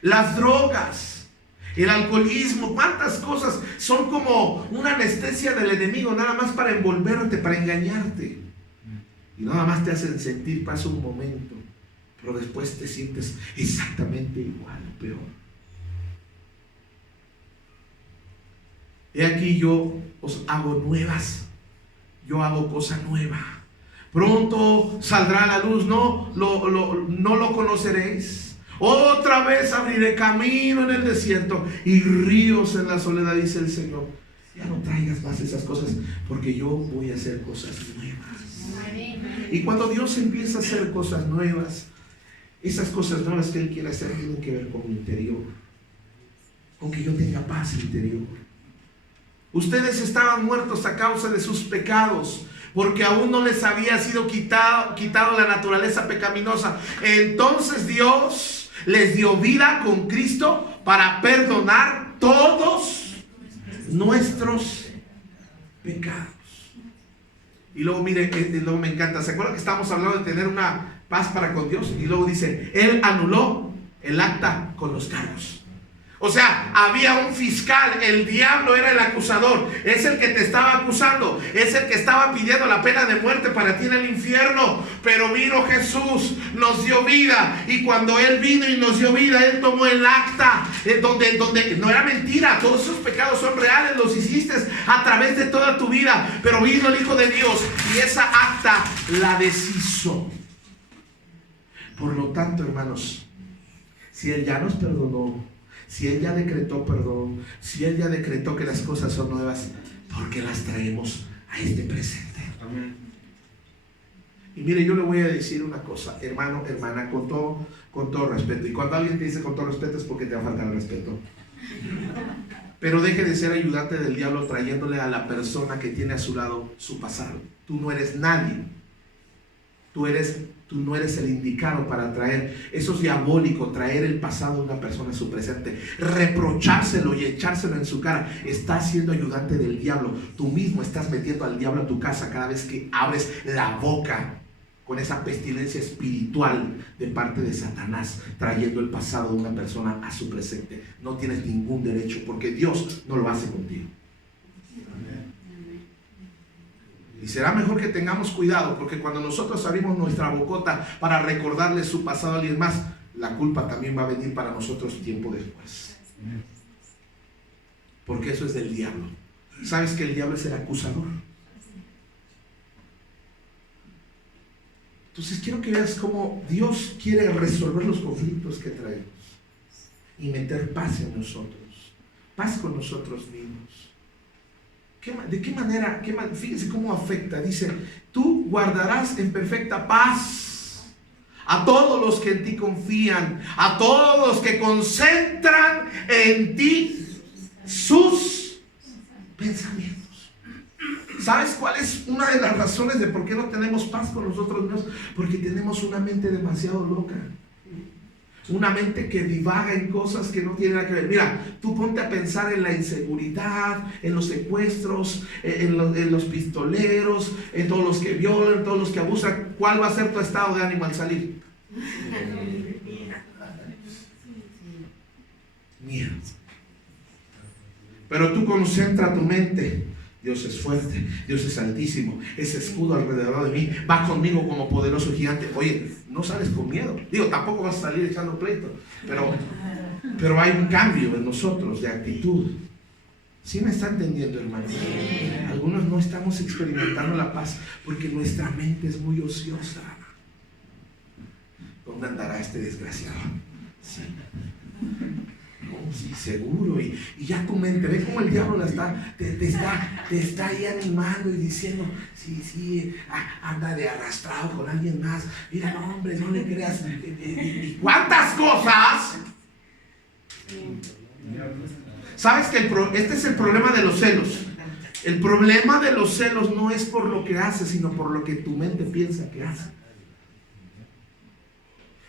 las drogas, el alcoholismo, cuántas cosas son como una anestesia del enemigo, nada más para envolverte, para engañarte. Y nada más te hacen sentir paz un momento, pero después te sientes exactamente igual o peor. He aquí yo os hago nuevas. Yo hago cosa nueva. Pronto saldrá la luz, no lo conoceréis. Otra vez abriré camino en el desierto y ríos en la soledad, dice el Señor. Ya no traigas más esas cosas, porque yo voy a hacer cosas nuevas. Y cuando Dios empieza a hacer cosas nuevas, esas cosas nuevas que Él quiere hacer tienen que ver con mi interior, con que yo tenga paz interior. Ustedes estaban muertos a causa de sus pecados, porque aún no les había sido quitado la naturaleza pecaminosa. Entonces Dios les dio vida con Cristo para perdonar todos nuestros pecados. Y luego mire, luego me encanta. ¿Se acuerdan que estábamos hablando de tener una paz para con Dios? Y luego dice, Él anuló el acta con los cargos. O sea, había un fiscal, el diablo era el acusador, es el que te estaba acusando, es el que estaba pidiendo la pena de muerte para ti en el infierno. Pero vino Jesús, nos dio vida, y cuando Él vino y nos dio vida, Él tomó el acta, donde no era mentira, todos esos pecados son reales, los hiciste a través de toda tu vida, pero vino el Hijo de Dios y esa acta la deshizo. Por lo tanto, hermanos, si Él ya nos perdonó, si Él ya decretó perdón, si Él ya decretó que las cosas son nuevas, ¿por qué las traemos a este presente? Amén. Y mire, yo le voy a decir una cosa, hermano, hermana, con todo respeto. Y cuando alguien te dice con todo respeto es porque te va a faltar el respeto. Pero deje de ser ayudante del diablo trayéndole a la persona que tiene a su lado su pasado. Tú no eres nadie. Tú no eres el indicado para traer. Eso es diabólico, traer el pasado de una persona a su presente, reprochárselo y echárselo en su cara. Estás siendo ayudante del diablo. Tú mismo estás metiendo al diablo a tu casa cada vez que abres la boca con esa pestilencia espiritual de parte de Satanás, trayendo el pasado de una persona a su presente. No tienes ningún derecho, porque Dios no lo hace contigo. Y será mejor que tengamos cuidado, porque cuando nosotros abrimos nuestra bocota para recordarle su pasado a alguien más, la culpa también va a venir para nosotros tiempo después. Porque eso es del diablo. ¿Sabes que el diablo es el acusador? Entonces quiero que veas cómo Dios quiere resolver los conflictos que traemos y meter paz en nosotros, paz con nosotros mismos. ¿De qué manera? Fíjense cómo afecta. Dice, tú guardarás en perfecta paz a todos los que en ti confían, a todos los que concentran en ti sus pensamientos. ¿Sabes cuál es una de las razones de por qué no tenemos paz con nosotros mismos? Porque tenemos una mente demasiado loca. Una mente que divaga en cosas que no tienen nada que ver. Mira, tú ponte a pensar en la inseguridad, en los secuestros, en los pistoleros, en todos los que violan, todos los que abusan. ¿Cuál va a ser tu estado de ánimo al salir? Miedo. Pero tú concentra tu mente. Dios es fuerte, Dios es altísimo, ese escudo alrededor de mí va conmigo como poderoso gigante. Oye, no sales con miedo. Digo, tampoco vas a salir echando pleito, pero hay un cambio en nosotros de actitud. ¿Sí me está entendiendo, hermano? Algunos no estamos experimentando la paz porque nuestra mente es muy ociosa. ¿Dónde andará este desgraciado? Sí. Sí, seguro, y ya tu mente, ve cómo el diablo te está ahí animando y diciendo, sí, anda de arrastrado con alguien más, mira, no, hombre, no le creas, ¿cuántas cosas? ¿Sabes que este es el problema de los celos? El problema de los celos no es por lo que hace, sino por lo que tu mente piensa que hace.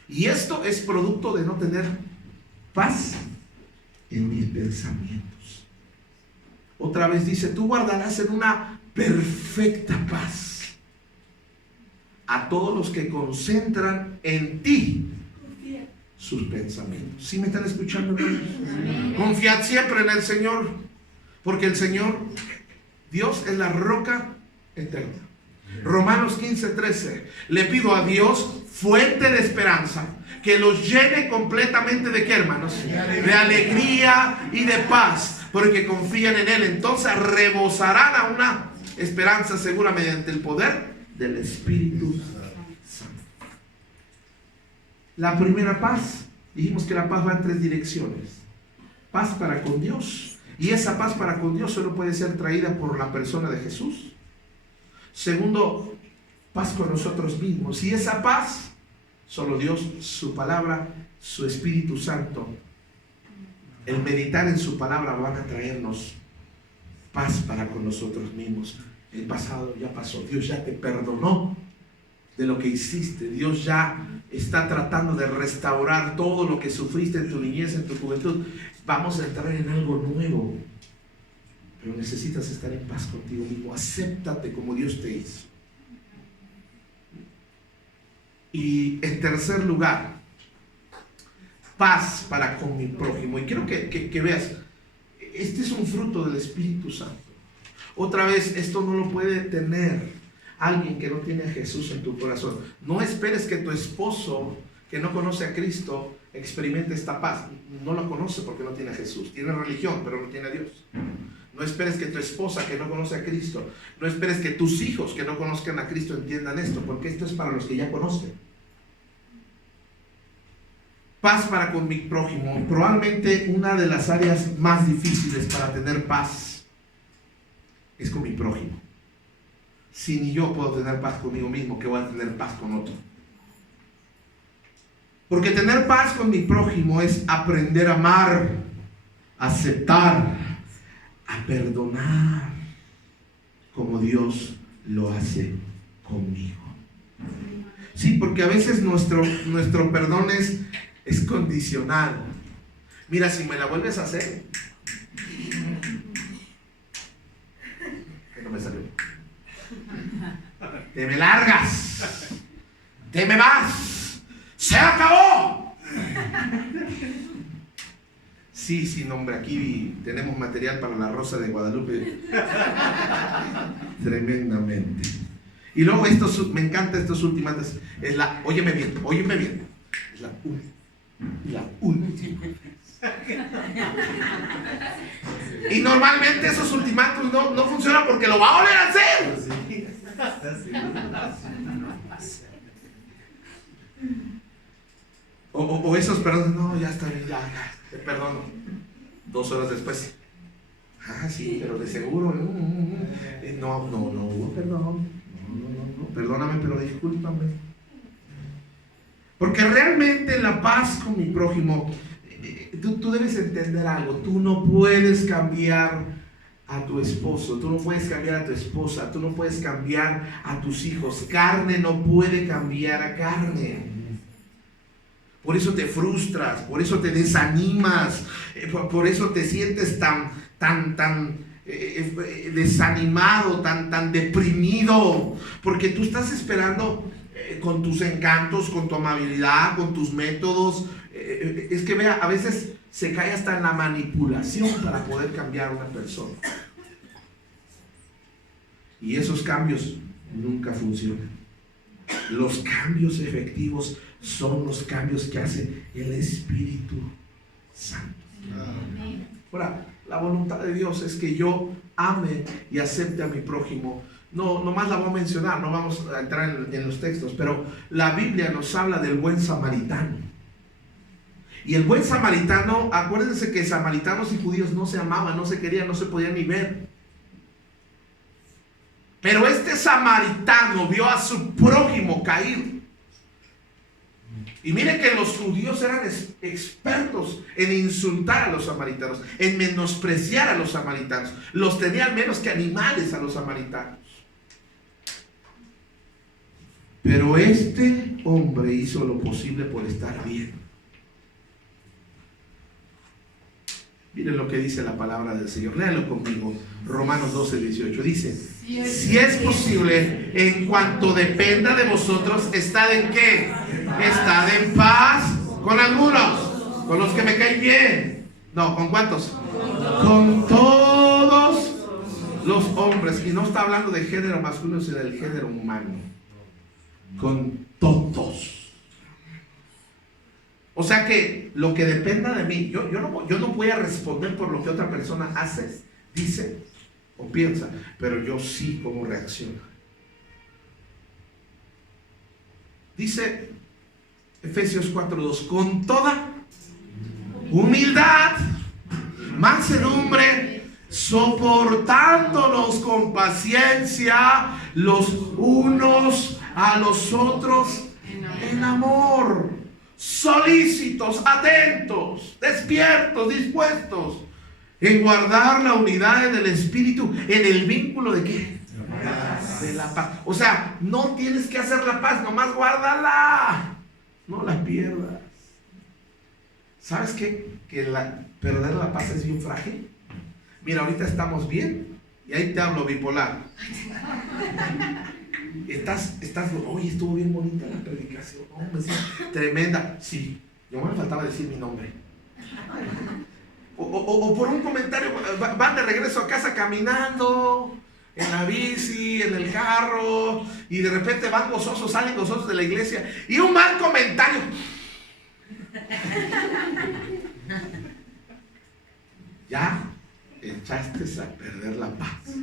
Y esto es producto de no tener paz en mis pensamientos. Otra vez dice, tú guardarás en una perfecta paz a todos los que concentran en ti sus pensamientos. ¿Sí me están escuchando, hermanos? Confiad siempre en el Señor, porque el Señor, Dios, es la roca eterna. Romanos 15:13. Le pido a Dios, fuente de esperanza, que los llene completamente de ¿qué, hermanos? De alegría y de paz, porque confían en Él. Entonces rebosarán a una esperanza segura mediante el poder del Espíritu Santo. La primera paz, dijimos que la paz va en 3 direcciones. Paz para con Dios, y esa paz para con Dios solo puede ser traída por la persona de Jesús. Segundo, paz con nosotros mismos, y esa paz solo Dios, su palabra, su Espíritu Santo, el meditar en su palabra van a traernos paz para con nosotros mismos. El pasado ya pasó, Dios ya te perdonó de lo que hiciste, Dios ya está tratando de restaurar todo lo que sufriste en tu niñez, en tu juventud. Vamos a entrar en algo nuevo, pero necesitas estar en paz contigo mismo. Acéptate como Dios te hizo. Y en tercer lugar, paz para con mi prójimo. Y quiero que veas, este es un fruto del Espíritu Santo. Otra vez, esto no lo puede tener alguien que no tiene a Jesús en tu corazón. No esperes que tu esposo, que no conoce a Cristo, experimente esta paz. No lo conoce porque no tiene a Jesús. Tiene religión, pero no tiene a Dios. No esperes que tu esposa, que no conoce a Cristo, no esperes que tus hijos, que no conozcan a Cristo, entiendan esto, porque esto es para los que ya conocen. Paz para con mi prójimo. Probablemente una de las áreas más difíciles para tener paz es con mi prójimo. Si ni yo puedo tener paz conmigo mismo, ¿qué voy a tener paz con otro? Porque tener paz con mi prójimo es aprender a amar, a aceptar, a perdonar, como Dios lo hace conmigo. Sí, porque a veces nuestro perdón es condicional. Mira, si me la vuelves a hacer, que no me salió, te me largas, te me vas, se acabó. Sí, no, hombre, aquí tenemos material para la Rosa de Guadalupe tremendamente. Y luego me encanta estos ultimantes, es la, óyeme bien, es la última. Y normalmente esos ultimátumos no funcionan porque lo va a volver a hacer. O esos perdones, no, ya está bien, ya, te perdono. 2 horas después. Sí, pero de seguro. No, perdón. No, perdóname, pero discúlpame. Porque realmente la paz con mi prójimo, tú debes entender algo. Tú no puedes cambiar a tu esposo, tú no puedes cambiar a tu esposa, tú no puedes cambiar a tus hijos. Carne no puede cambiar a carne. Por eso te frustras, por eso te desanimas, por eso te sientes tan desanimado, tan deprimido, porque tú estás esperando con tus encantos, con tu amabilidad, con tus métodos. Es que vea, a veces se cae hasta en la manipulación para poder cambiar a una persona. Y esos cambios nunca funcionan. Los cambios efectivos son los cambios que hace el Espíritu Santo. Ahora, la voluntad de Dios es que yo ame y acepte a mi prójimo. No más la voy a mencionar, no vamos a entrar en los textos, pero la Biblia nos habla del buen samaritano. Y el buen samaritano, acuérdense que samaritanos y judíos no se amaban, no se querían, no se podían ni ver. Pero este samaritano vio a su prójimo caír. Y mire que los judíos eran expertos en insultar a los samaritanos, en menospreciar a los samaritanos. Los tenían menos que animales a los samaritanos. Pero este hombre hizo lo posible por estar bien. Miren lo que dice la palabra del Señor. Léalo conmigo. Romanos 12:18. Dice: si es posible, en cuanto dependa de vosotros, estad en ¿qué? Estad en paz con algunos, con los que me caen bien. No, ¿con cuántos? Con todos los hombres. Y no está hablando de género masculino, sino del género humano. Con todos. O sea que lo que dependa de mí, yo no voy a responder por lo que otra persona hace, dice o piensa, pero yo sí cómo reacciona. Dice Efesios 4:2, con toda humildad, mansedumbre, soportándonos con paciencia los unos a los otros en amor. Solícitos, atentos, despiertos, dispuestos en guardar la unidad del Espíritu en el vínculo de ¿qué? De la paz. O sea, no tienes que hacer la paz, nomás guárdala, no la pierdas. ¿Sabes qué? Que perder la paz es bien frágil. Mira, ahorita estamos bien y ahí te hablo bipolar. Estás, oye, estuvo bien bonita la predicación, hombre, sí, tremenda. Sí, yo me faltaba decir mi nombre. O por un comentario, van de regreso a casa caminando, en la bici, en el carro, y de repente van gozosos, salen gozosos de la iglesia, y un mal comentario. Ya echaste a perder la paz.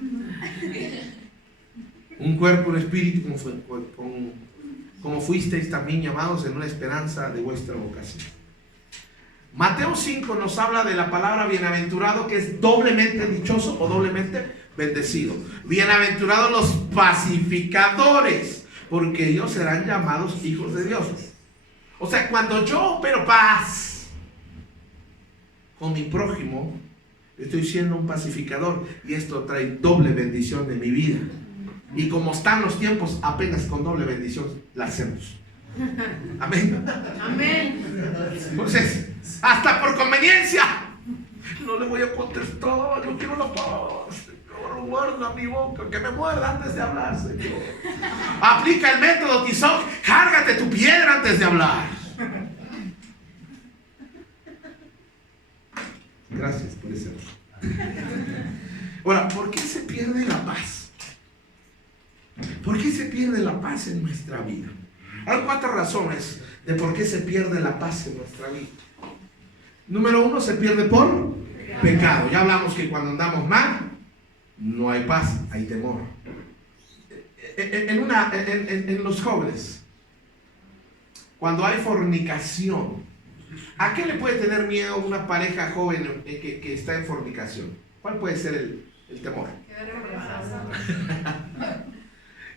Un cuerpo, un espíritu, como fuisteis también llamados en una esperanza de vuestra vocación. Mateo 5 nos habla de la palabra bienaventurado, que es doblemente dichoso o doblemente bendecido. Bienaventurados los pacificadores, porque ellos serán llamados hijos de Dios. O sea, cuando yo opero paz con mi prójimo, estoy siendo un pacificador, y esto trae doble bendición en mi vida. Y como están los tiempos, apenas con doble bendición la hacemos. Amén. Amén. Entonces, hasta por conveniencia, no le voy a contestar, yo quiero la paz. Yo guarda mi boca, que me muerda antes de hablar, Señor. Aplica el método Tizoc, cárgate tu piedra antes de hablar. Gracias por ese. Ahora, ¿por qué se pierde la paz? ¿Por qué se pierde la paz en nuestra vida? Hay 4 razones de por qué se pierde la paz en nuestra vida. Número 1, se pierde por pecado. Ya hablamos que cuando andamos mal, no hay paz, hay temor. En los jóvenes, cuando hay fornicación, ¿a qué le puede tener miedo una pareja joven que está en fornicación? ¿Cuál puede ser el temor?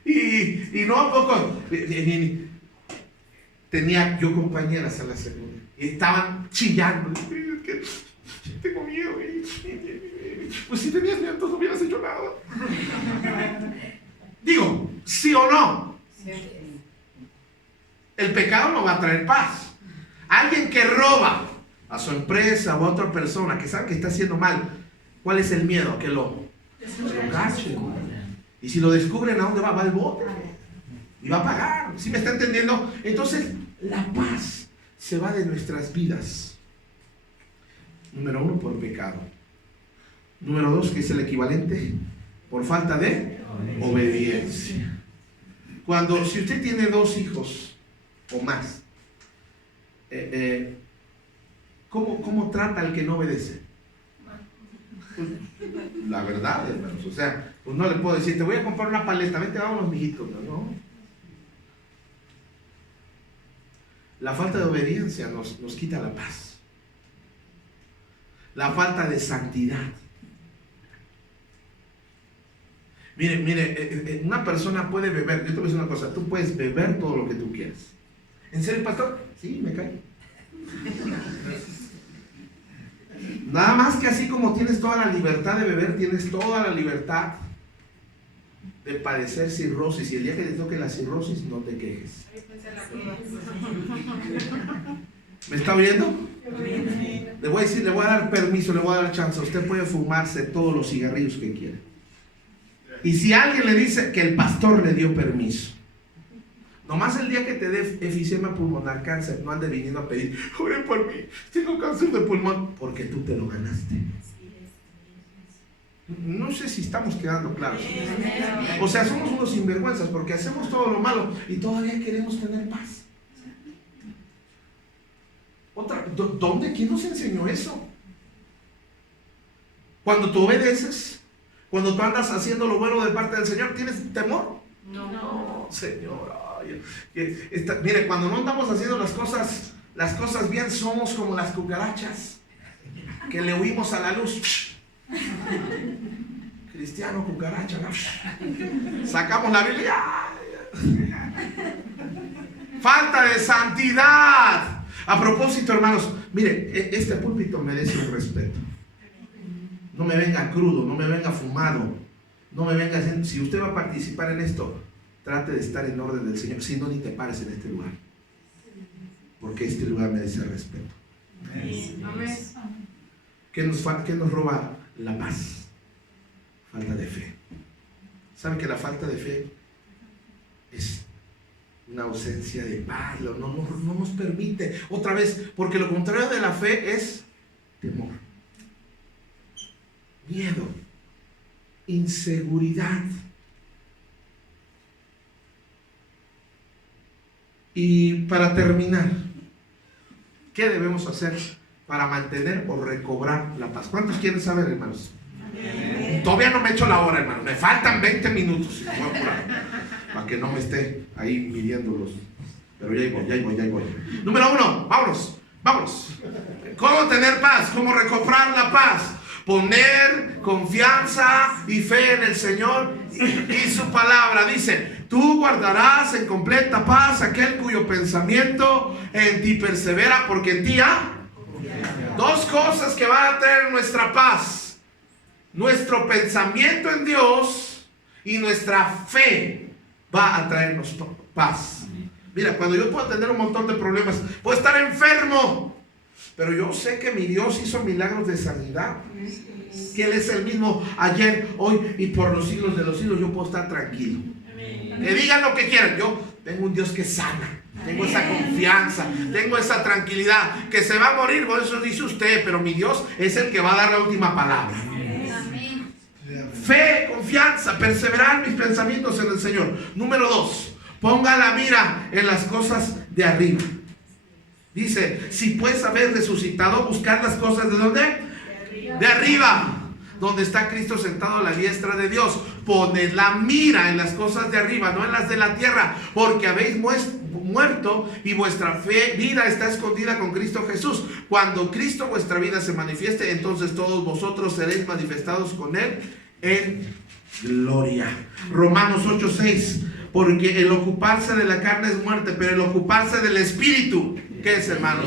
Y no a poco. Tenía yo compañeras en la segunda y estaban chillando. Tengo miedo. Pues si tenías miedo, entonces no hubieras hecho nada. Digo, ¿sí o no? El pecado no va a traer paz. Alguien que roba a su empresa o a otra persona que sabe que está haciendo mal, ¿cuál es el miedo? Que lo cachen. Y si lo descubren, ¿a dónde va? Va al bote. Y va a pagar. ¿Sí me está entendiendo? Entonces, la paz se va de nuestras vidas. Número 1, por pecado. Número 2, que es el equivalente, por falta de obediencia. Si usted tiene 2 hijos o más, ¿cómo trata al que no obedece? La verdad, hermanos. O sea, pues no le puedo decir, te voy a comprar una paleta, vente, vámonos, mijitos. No. La falta de obediencia nos quita la paz. La falta de santidad. Mire, una persona puede beber. Yo te voy a decir una cosa, tú puedes beber todo lo que tú quieras. ¿En serio, pastor? Sí, me cae. Nada más que así como tienes toda la libertad de beber, tienes toda la libertad de padecer cirrosis. Y el día que te toque la cirrosis, no te quejes. ¿Me está oyendo? le voy a decir, le voy a dar permiso, le voy a dar chance. Usted puede fumarse todos los cigarrillos que quiera. Y si alguien le dice que el pastor le dio permiso, nomás el día que te dé efisema pulmonar, cáncer, no ande viniendo a pedir, oren por mí, tengo cáncer de pulmón, porque tú te lo ganaste. No sé si estamos quedando claros. O sea, somos unos sinvergüenzas porque hacemos todo lo malo y todavía queremos tener paz. ¿Dónde? ¿Quién nos enseñó eso? Cuando tú obedeces, cuando tú andas haciendo lo bueno de parte del Señor, ¿tienes temor? No, Señor. Mire, cuando no andamos haciendo las cosas bien, somos como las cucarachas que le huimos a la luz. Cristiano cucaracha, ¿no? Sacamos la Biblia. Falta de santidad. A propósito, hermanos, mire, este púlpito merece un respeto. No me venga crudo, no me venga fumado, no me venga haciendo. Si usted va a participar en esto, trate de estar en orden del Señor. Si no, ni te pares en este lugar, porque este lugar merece respeto. ¿Qué nos roba la paz? Falta de fe. ¿Saben que la falta de fe es una ausencia de paz? No nos permite. Otra vez, porque lo contrario de la fe es temor, miedo, inseguridad. Y para terminar, ¿qué debemos hacer para mantener o recobrar la paz? ¿Cuántos quieren saber, hermanos? Todavía no me he hecho la hora, hermano. Me faltan 20 minutos. Voy a apurar, para que no me esté ahí midiéndolos. Pero ya voy. Número 1, vámonos. ¿Cómo tener paz? ¿Cómo recobrar la paz? Poner confianza y fe en el Señor y su palabra. Dice: tú guardarás en completa paz aquel cuyo pensamiento en ti persevera, porque en ti hay dos cosas que van a traer nuestra paz: nuestro pensamiento en Dios y nuestra fe va a traernos paz. Mira, cuando yo puedo tener un montón de problemas, puedo estar enfermo, pero yo sé que mi Dios hizo milagros de sanidad, que Él es el mismo ayer, hoy y por los siglos de los siglos. Yo puedo estar tranquilo. Que digan lo que quieran, yo tengo un Dios que sana. Tengo esa confianza, tengo esa tranquilidad. Que se va a morir, por eso dice usted, pero mi Dios es el que va a dar la última palabra. Fe, confianza, perseverar mis pensamientos en el Señor. Número 2, ponga la mira en las cosas de arriba. Dice: si puedes haber resucitado, buscar las cosas ¿de dónde? De arriba, donde está Cristo sentado a la diestra de Dios. Poned la mira en las cosas de arriba, no en las de la tierra, porque habéis muerto y vuestra vida está escondida con Cristo Jesús. Cuando Cristo vuestra vida se manifieste, entonces todos vosotros seréis manifestados con Él en gloria. Romanos 8:6, porque el ocuparse de la carne es muerte, pero el ocuparse del Espíritu, ¿qué es, hermanos?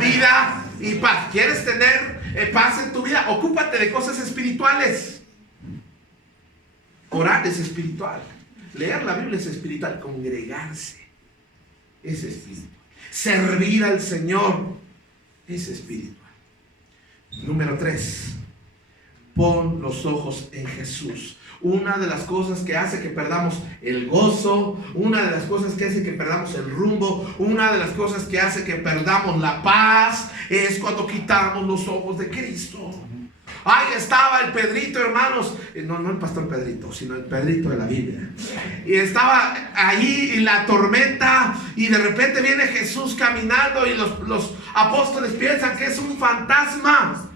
Vida y paz. ¿Quieres tener paz en tu vida? Ocúpate de cosas espirituales. Orar es espiritual, leer la Biblia es espiritual, congregarse es espiritual, servir al Señor es espiritual. Número 3, pon los ojos en Jesús. Una de las cosas que hace que perdamos el gozo, una de las cosas que hace que perdamos el rumbo, una de las cosas que hace que perdamos la paz, es cuando quitamos los ojos de Cristo. Ahí estaba el Pedrito, hermanos, no el pastor Pedrito, sino el Pedrito de la Biblia, y estaba allí en la tormenta, y de repente viene Jesús caminando, y los apóstoles piensan que es un fantasma.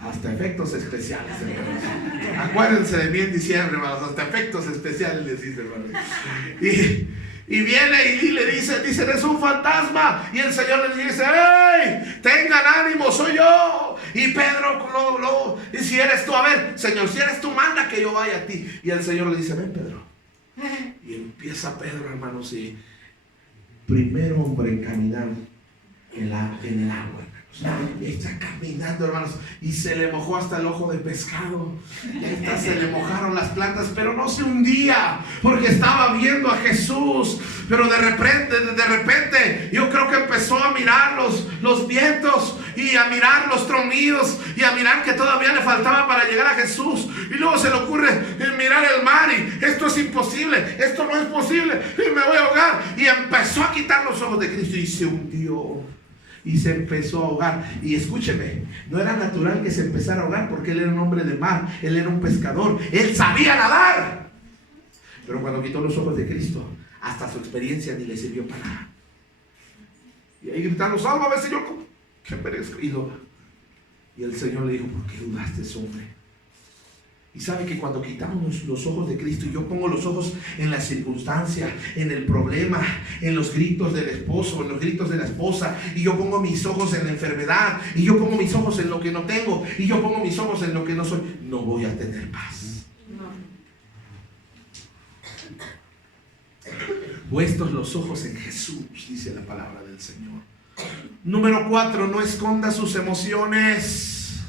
Hasta efectos especiales, hermanos. Acuérdense de mí en diciembre, hermanos. Hasta efectos especiales les dice, hermanos. Y viene y le dice, es un fantasma. Y el Señor les dice: ¡hey! Tengan ánimo, soy yo. Y Pedro, y si eres tú, a ver, Señor, si eres tú, manda que yo vaya a ti. Y el Señor le dice: ven, Pedro. Y empieza Pedro, hermanos, y primer hombre en caminar en el agua, hermanos. Y está caminando, hermanos, y se le mojó hasta el ojo de pescado. Y ahí está, se le mojaron las plantas, pero no se hundía, porque estaba viendo a Jesús. Pero de repente, yo creo que empezó a mirar los vientos, y a mirar los tronidos, y a mirar que todavía le faltaba para llegar a Jesús. Y luego se le ocurre mirar el mar, y esto es imposible, esto no es posible, y me voy a ahogar. Y empezó a quitar los ojos de Cristo, y se hundió. Y se empezó a ahogar. Y escúcheme, no era natural que se empezara a ahogar, porque él era un hombre de mar, él era un pescador, él sabía nadar. Pero cuando quitó los ojos de Cristo, hasta su experiencia ni le sirvió para nada. Y ahí gritando: sálvame, Señor, que perezco. Y el Señor le dijo: ¿por qué dudaste, hombre? Y sabe que cuando quitamos los ojos de Cristo, y yo pongo los ojos en la circunstancia, en el problema, en los gritos del esposo, en los gritos de la esposa, y yo pongo mis ojos en la enfermedad, y yo pongo mis ojos en lo que no tengo, y yo pongo mis ojos en lo que no soy, no voy a tener paz. Puestos los ojos en Jesús, dice la palabra del Señor. Número 4, no esconda sus emociones.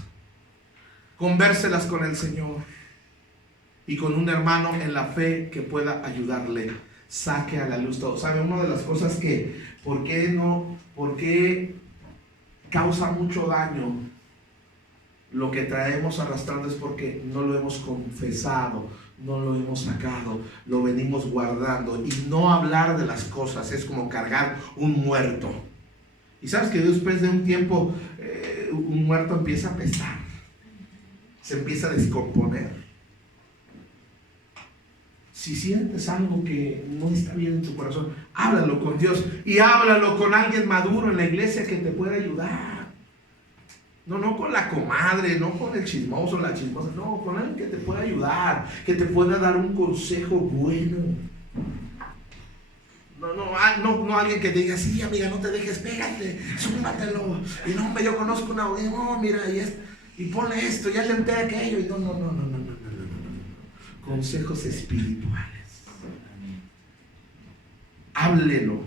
Convérselas con el Señor y con un hermano en la fe que pueda ayudarle. Saque a la luz todo. ¿Sabe? Una de las cosas que, ¿por qué causa mucho daño lo que traemos arrastrando? Es porque no lo hemos confesado, no lo hemos sacado, lo venimos guardando. Y no hablar de las cosas es como cargar un muerto. Y sabes que después de un tiempo un muerto empieza a apestar, se empieza a descomponer. Si sientes algo que no está bien en tu corazón, háblalo con Dios, y háblalo con alguien maduro en la iglesia que te pueda ayudar. No con la comadre, no con el chismoso, la chismosa, no, con alguien que te pueda ayudar, que te pueda dar un consejo bueno. No alguien que te diga: sí, amiga, no te dejes, pégate, súmatelo. Y no, hombre, yo conozco una, no, mira, y ponle esto, ya le entré aquello. Y no. Consejos espirituales. Háblelo.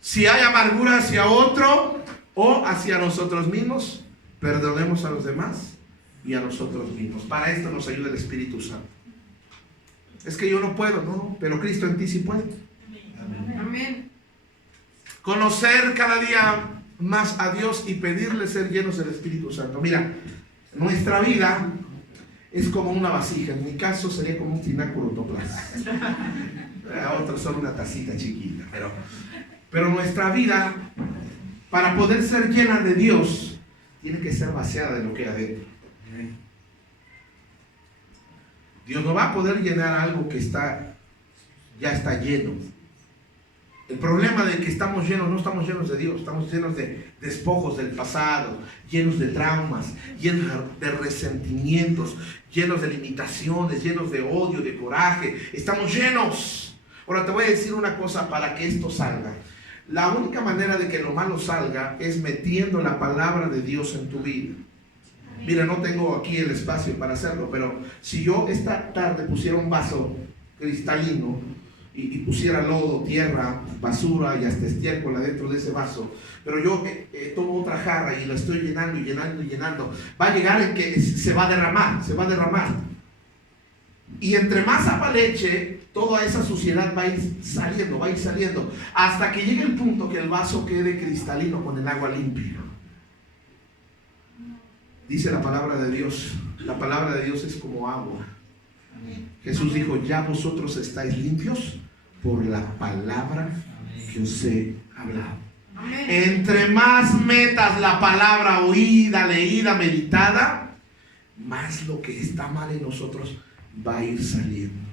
Si hay amargura hacia otro o hacia nosotros mismos, perdonemos a los demás y a nosotros mismos. Para esto nos ayuda el Espíritu Santo. Es que yo no puedo, no, pero Cristo en ti sí puede. Amén. Conocer cada día más a Dios y pedirle ser llenos del Espíritu Santo. Mira, nuestra vida es como una vasija. En mi caso sería como un tinaco rotoplas. A otros son una tacita chiquita. Pero nuestra vida, para poder ser llena de Dios, tiene que ser vaciada de lo que hay adentro. Dios no va a poder llenar algo que ya está lleno. El problema de que estamos llenos, no estamos llenos de Dios, estamos llenos de despojos del pasado, llenos de traumas, llenos de resentimientos, llenos de limitaciones, llenos de odio, de coraje. Estamos llenos. Ahora te voy a decir una cosa para que esto salga. La única manera de que lo malo salga es metiendo la palabra de Dios en tu vida. Mira, no tengo aquí el espacio para hacerlo, pero si yo esta tarde pusiera un vaso cristalino y pusiera lodo, tierra, basura y hasta estiércol adentro de ese vaso, pero yo tomo otra jarra y la estoy llenando, va a llegar en que se va a derramar. Y entre más agua le eche, toda esa suciedad va a ir saliendo, hasta que llegue el punto que el vaso quede cristalino con el agua limpia. Dice la palabra de Dios es como agua. Jesús dijo: ya vosotros estáis limpios por la palabra que os he hablado. Entre más metas la palabra oída, leída, meditada, más lo que está mal en nosotros va a ir saliendo.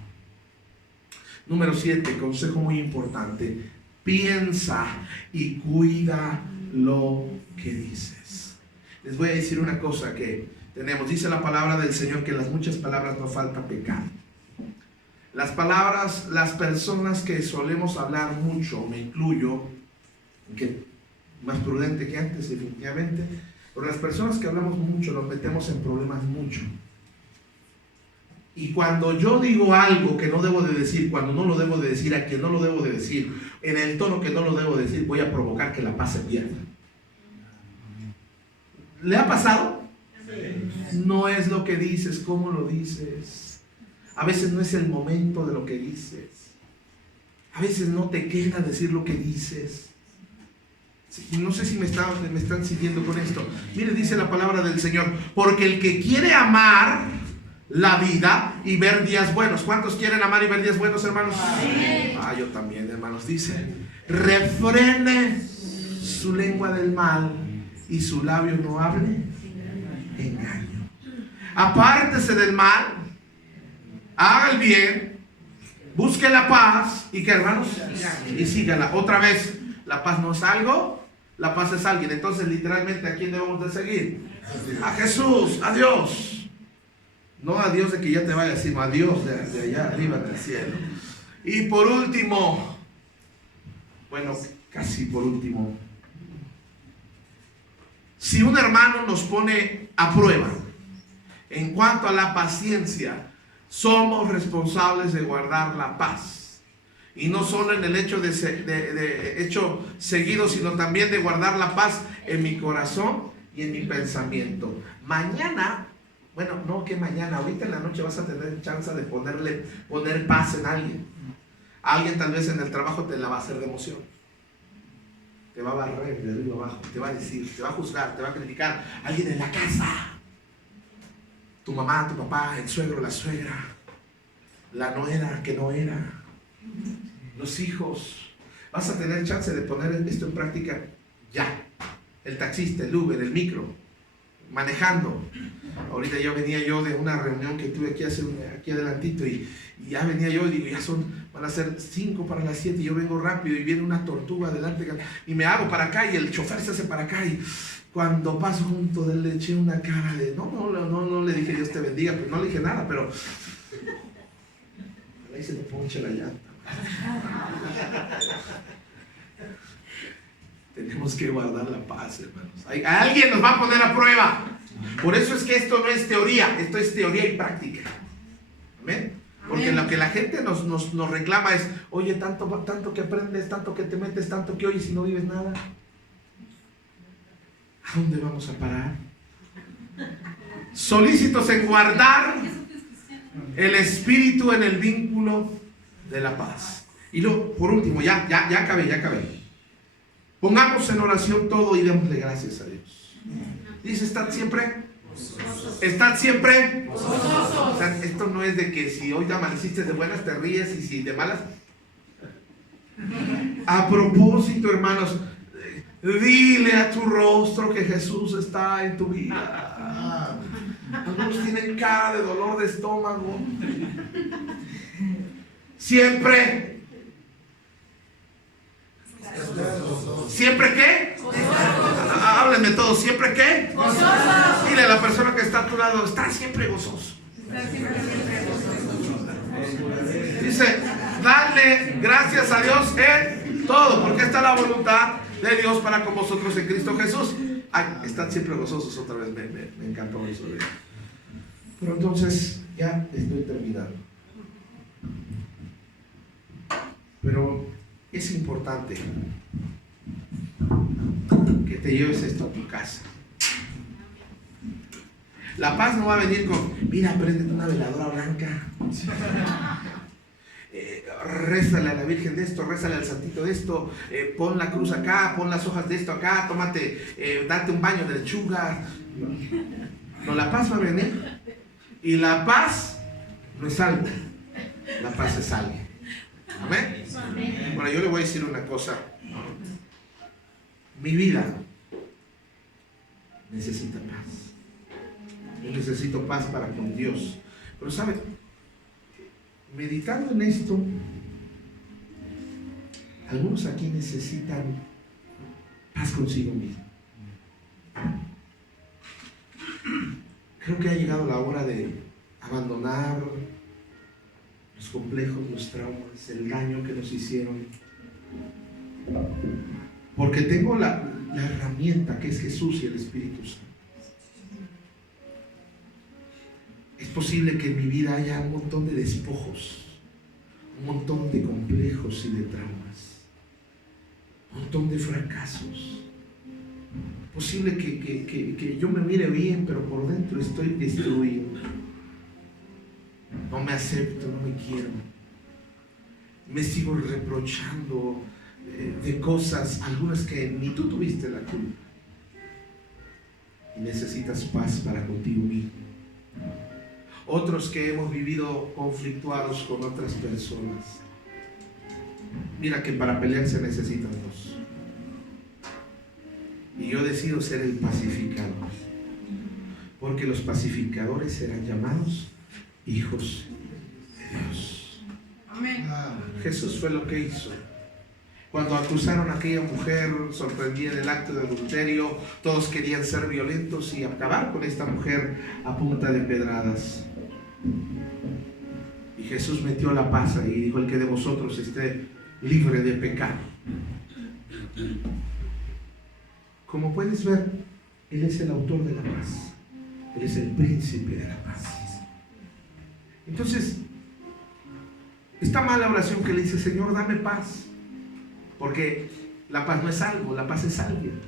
Número 7, consejo muy importante: piensa y cuida lo que dices. Les voy a decir una cosa que tenemos. Dice la palabra del Señor que en las muchas palabras no falta pecado. Las palabras, las personas que solemos hablar mucho, me incluyo, que más prudente que antes definitivamente, pero las personas que hablamos mucho nos metemos en problemas mucho. Y cuando yo digo algo que no debo de decir, cuando no lo debo de decir, a quien no lo debo de decir, en el tono que no lo debo de decir, voy a provocar que la paz se pierda. ¿Le ha pasado? No es lo que dices, cómo lo dices. A veces no es el momento de lo que dices. A veces no te queda decir lo que dices. No sé si me están siguiendo con esto. Mire, dice la palabra del Señor: porque el que quiere amar la vida y ver días buenos. ¿Cuántos quieren amar y ver días buenos, hermanos? Yo también, hermanos. Dice: refrene su lengua del mal y su labio no hable engaño. Apártese del mal, haga el bien, busque la paz y que, hermanos, y sígala. Otra vez, la paz no es algo, la paz es alguien. Entonces, literalmente, ¿a quién debemos de seguir? A Jesús, a Dios. No a Dios de que ya te vaya, sino a Dios de allá arriba del cielo. Y por último, bueno, casi por último, si un hermano nos pone a prueba en cuanto a la paciencia, somos responsables de guardar la paz. Y no solo en el hecho de hecho seguido, sino también de guardar la paz en mi corazón y en mi pensamiento. Mañana, bueno, no que mañana, ahorita en la noche vas a tener chance de poner paz en alguien. Alguien tal vez en el trabajo te la va a hacer de emoción. Te va a barrer de arriba abajo, te va a decir, te va a juzgar, te va a criticar. Alguien en la casa, tu mamá, tu papá, el suegro, la suegra, la nuera que no era, los hijos. Vas a tener chance de poner esto en práctica ya. El taxista, el Uber, el micro, manejando. Ahorita venía yo de una reunión que tuve aquí adelantito y ya venía yo y digo, van a ser 5 para las 7 y yo vengo rápido y viene una tortuga adelante y me hago para acá y el chofer se hace para acá y cuando paso junto de él le eché una cara de no le dije Dios te bendiga, pues no le dije nada, pero ahí se le ponche la llanta. Tenemos que guardar la paz, hermanos. Alguien nos va a poner a prueba. Por eso es que esto no es teoría, esto es teoría y práctica. ¿Amén? Porque lo que la gente nos reclama es: oye, tanto que aprendes, tanto que te metes, tanto que oyes y no vives nada. ¿A dónde vamos a parar? Solícitos en guardar el espíritu en el vínculo de la paz. Y luego, por último, ya acabé. Pongamos en oración todo y démosle gracias a Dios. Dice: estad siempre. Estad siempre. O sea, esto no es de que si hoy te amaneciste de buenas te ríes y si de malas. A propósito, hermanos, dile a tu rostro que Jesús está en tu vida. Algunos tienen cara de dolor de estómago. Siempre. ¿Siempre qué? Háblenme todos. ¿Siempre qué? Gozoso. Dile a la persona que está a tu lado: está siempre gozoso. Dice: dale gracias a Dios en todo, porque esta es la voluntad de Dios para con vosotros en Cristo Jesús. Están siempre gozosos. Otra vez me encantó eso. Pero entonces ya estoy terminando. Pero es importante que te lleves esto a tu casa. La paz no va a venir con: mira, préndete una veladora blanca, rézale a la Virgen de esto, rézale al Santito de esto, pon la cruz acá, pon las hojas de esto acá, date un baño de lechuga. No, la paz va a venir. Y la paz no es algo, la paz es alguien. ¿Amén? Bueno, yo le voy a decir una cosa. Mi vida necesita paz. Yo necesito paz para con Dios. Pero ¿sabe? Meditando en esto, algunos aquí necesitan paz consigo mismo. Creo que ha llegado la hora de abandonar los complejos, los traumas, el daño que nos hicieron. Porque tengo la herramienta que es Jesús y el Espíritu Santo. Es posible que en mi vida haya un montón de despojos, un montón de complejos y de traumas, un montón de fracasos, Posible que yo me mire bien, pero por dentro estoy destruido. No me acepto, no me quiero. Me sigo reprochando de cosas, algunas que ni tú tuviste la culpa. Y necesitas paz para contigo mismo. Otros que hemos vivido conflictuados con otras personas. Mira que para pelear se necesitan dos. Y yo decido ser el pacificador. Porque los pacificadores serán llamados hijos de Dios. Amén. Jesús fue lo que hizo. Cuando acusaron a aquella mujer sorprendida en el acto de adulterio, todos querían ser violentos y acabar con esta mujer a punta de pedradas. Y Jesús metió la paz y dijo: el que de vosotros esté libre de pecado. Como puedes ver, Él es el autor de la paz. Él es el príncipe de la paz. Entonces, está mal la oración que le dice: Señor, dame paz. Porque la paz no es algo, la paz es alguien.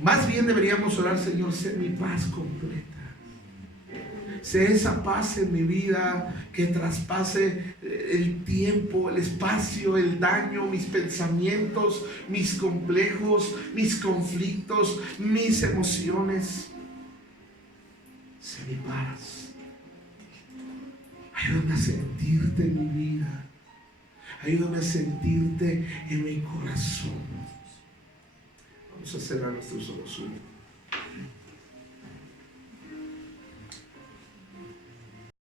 Más bien deberíamos orar: Señor, sé mi paz completa. Sé esa paz en mi vida que traspase el tiempo, el espacio, el daño, mis pensamientos, mis complejos, mis conflictos, mis emociones. Sé mi paz. Ayúdame a sentirte en mi vida. Ayúdame a sentirte en mi corazón. Vamos a cerrar nuestros ojos.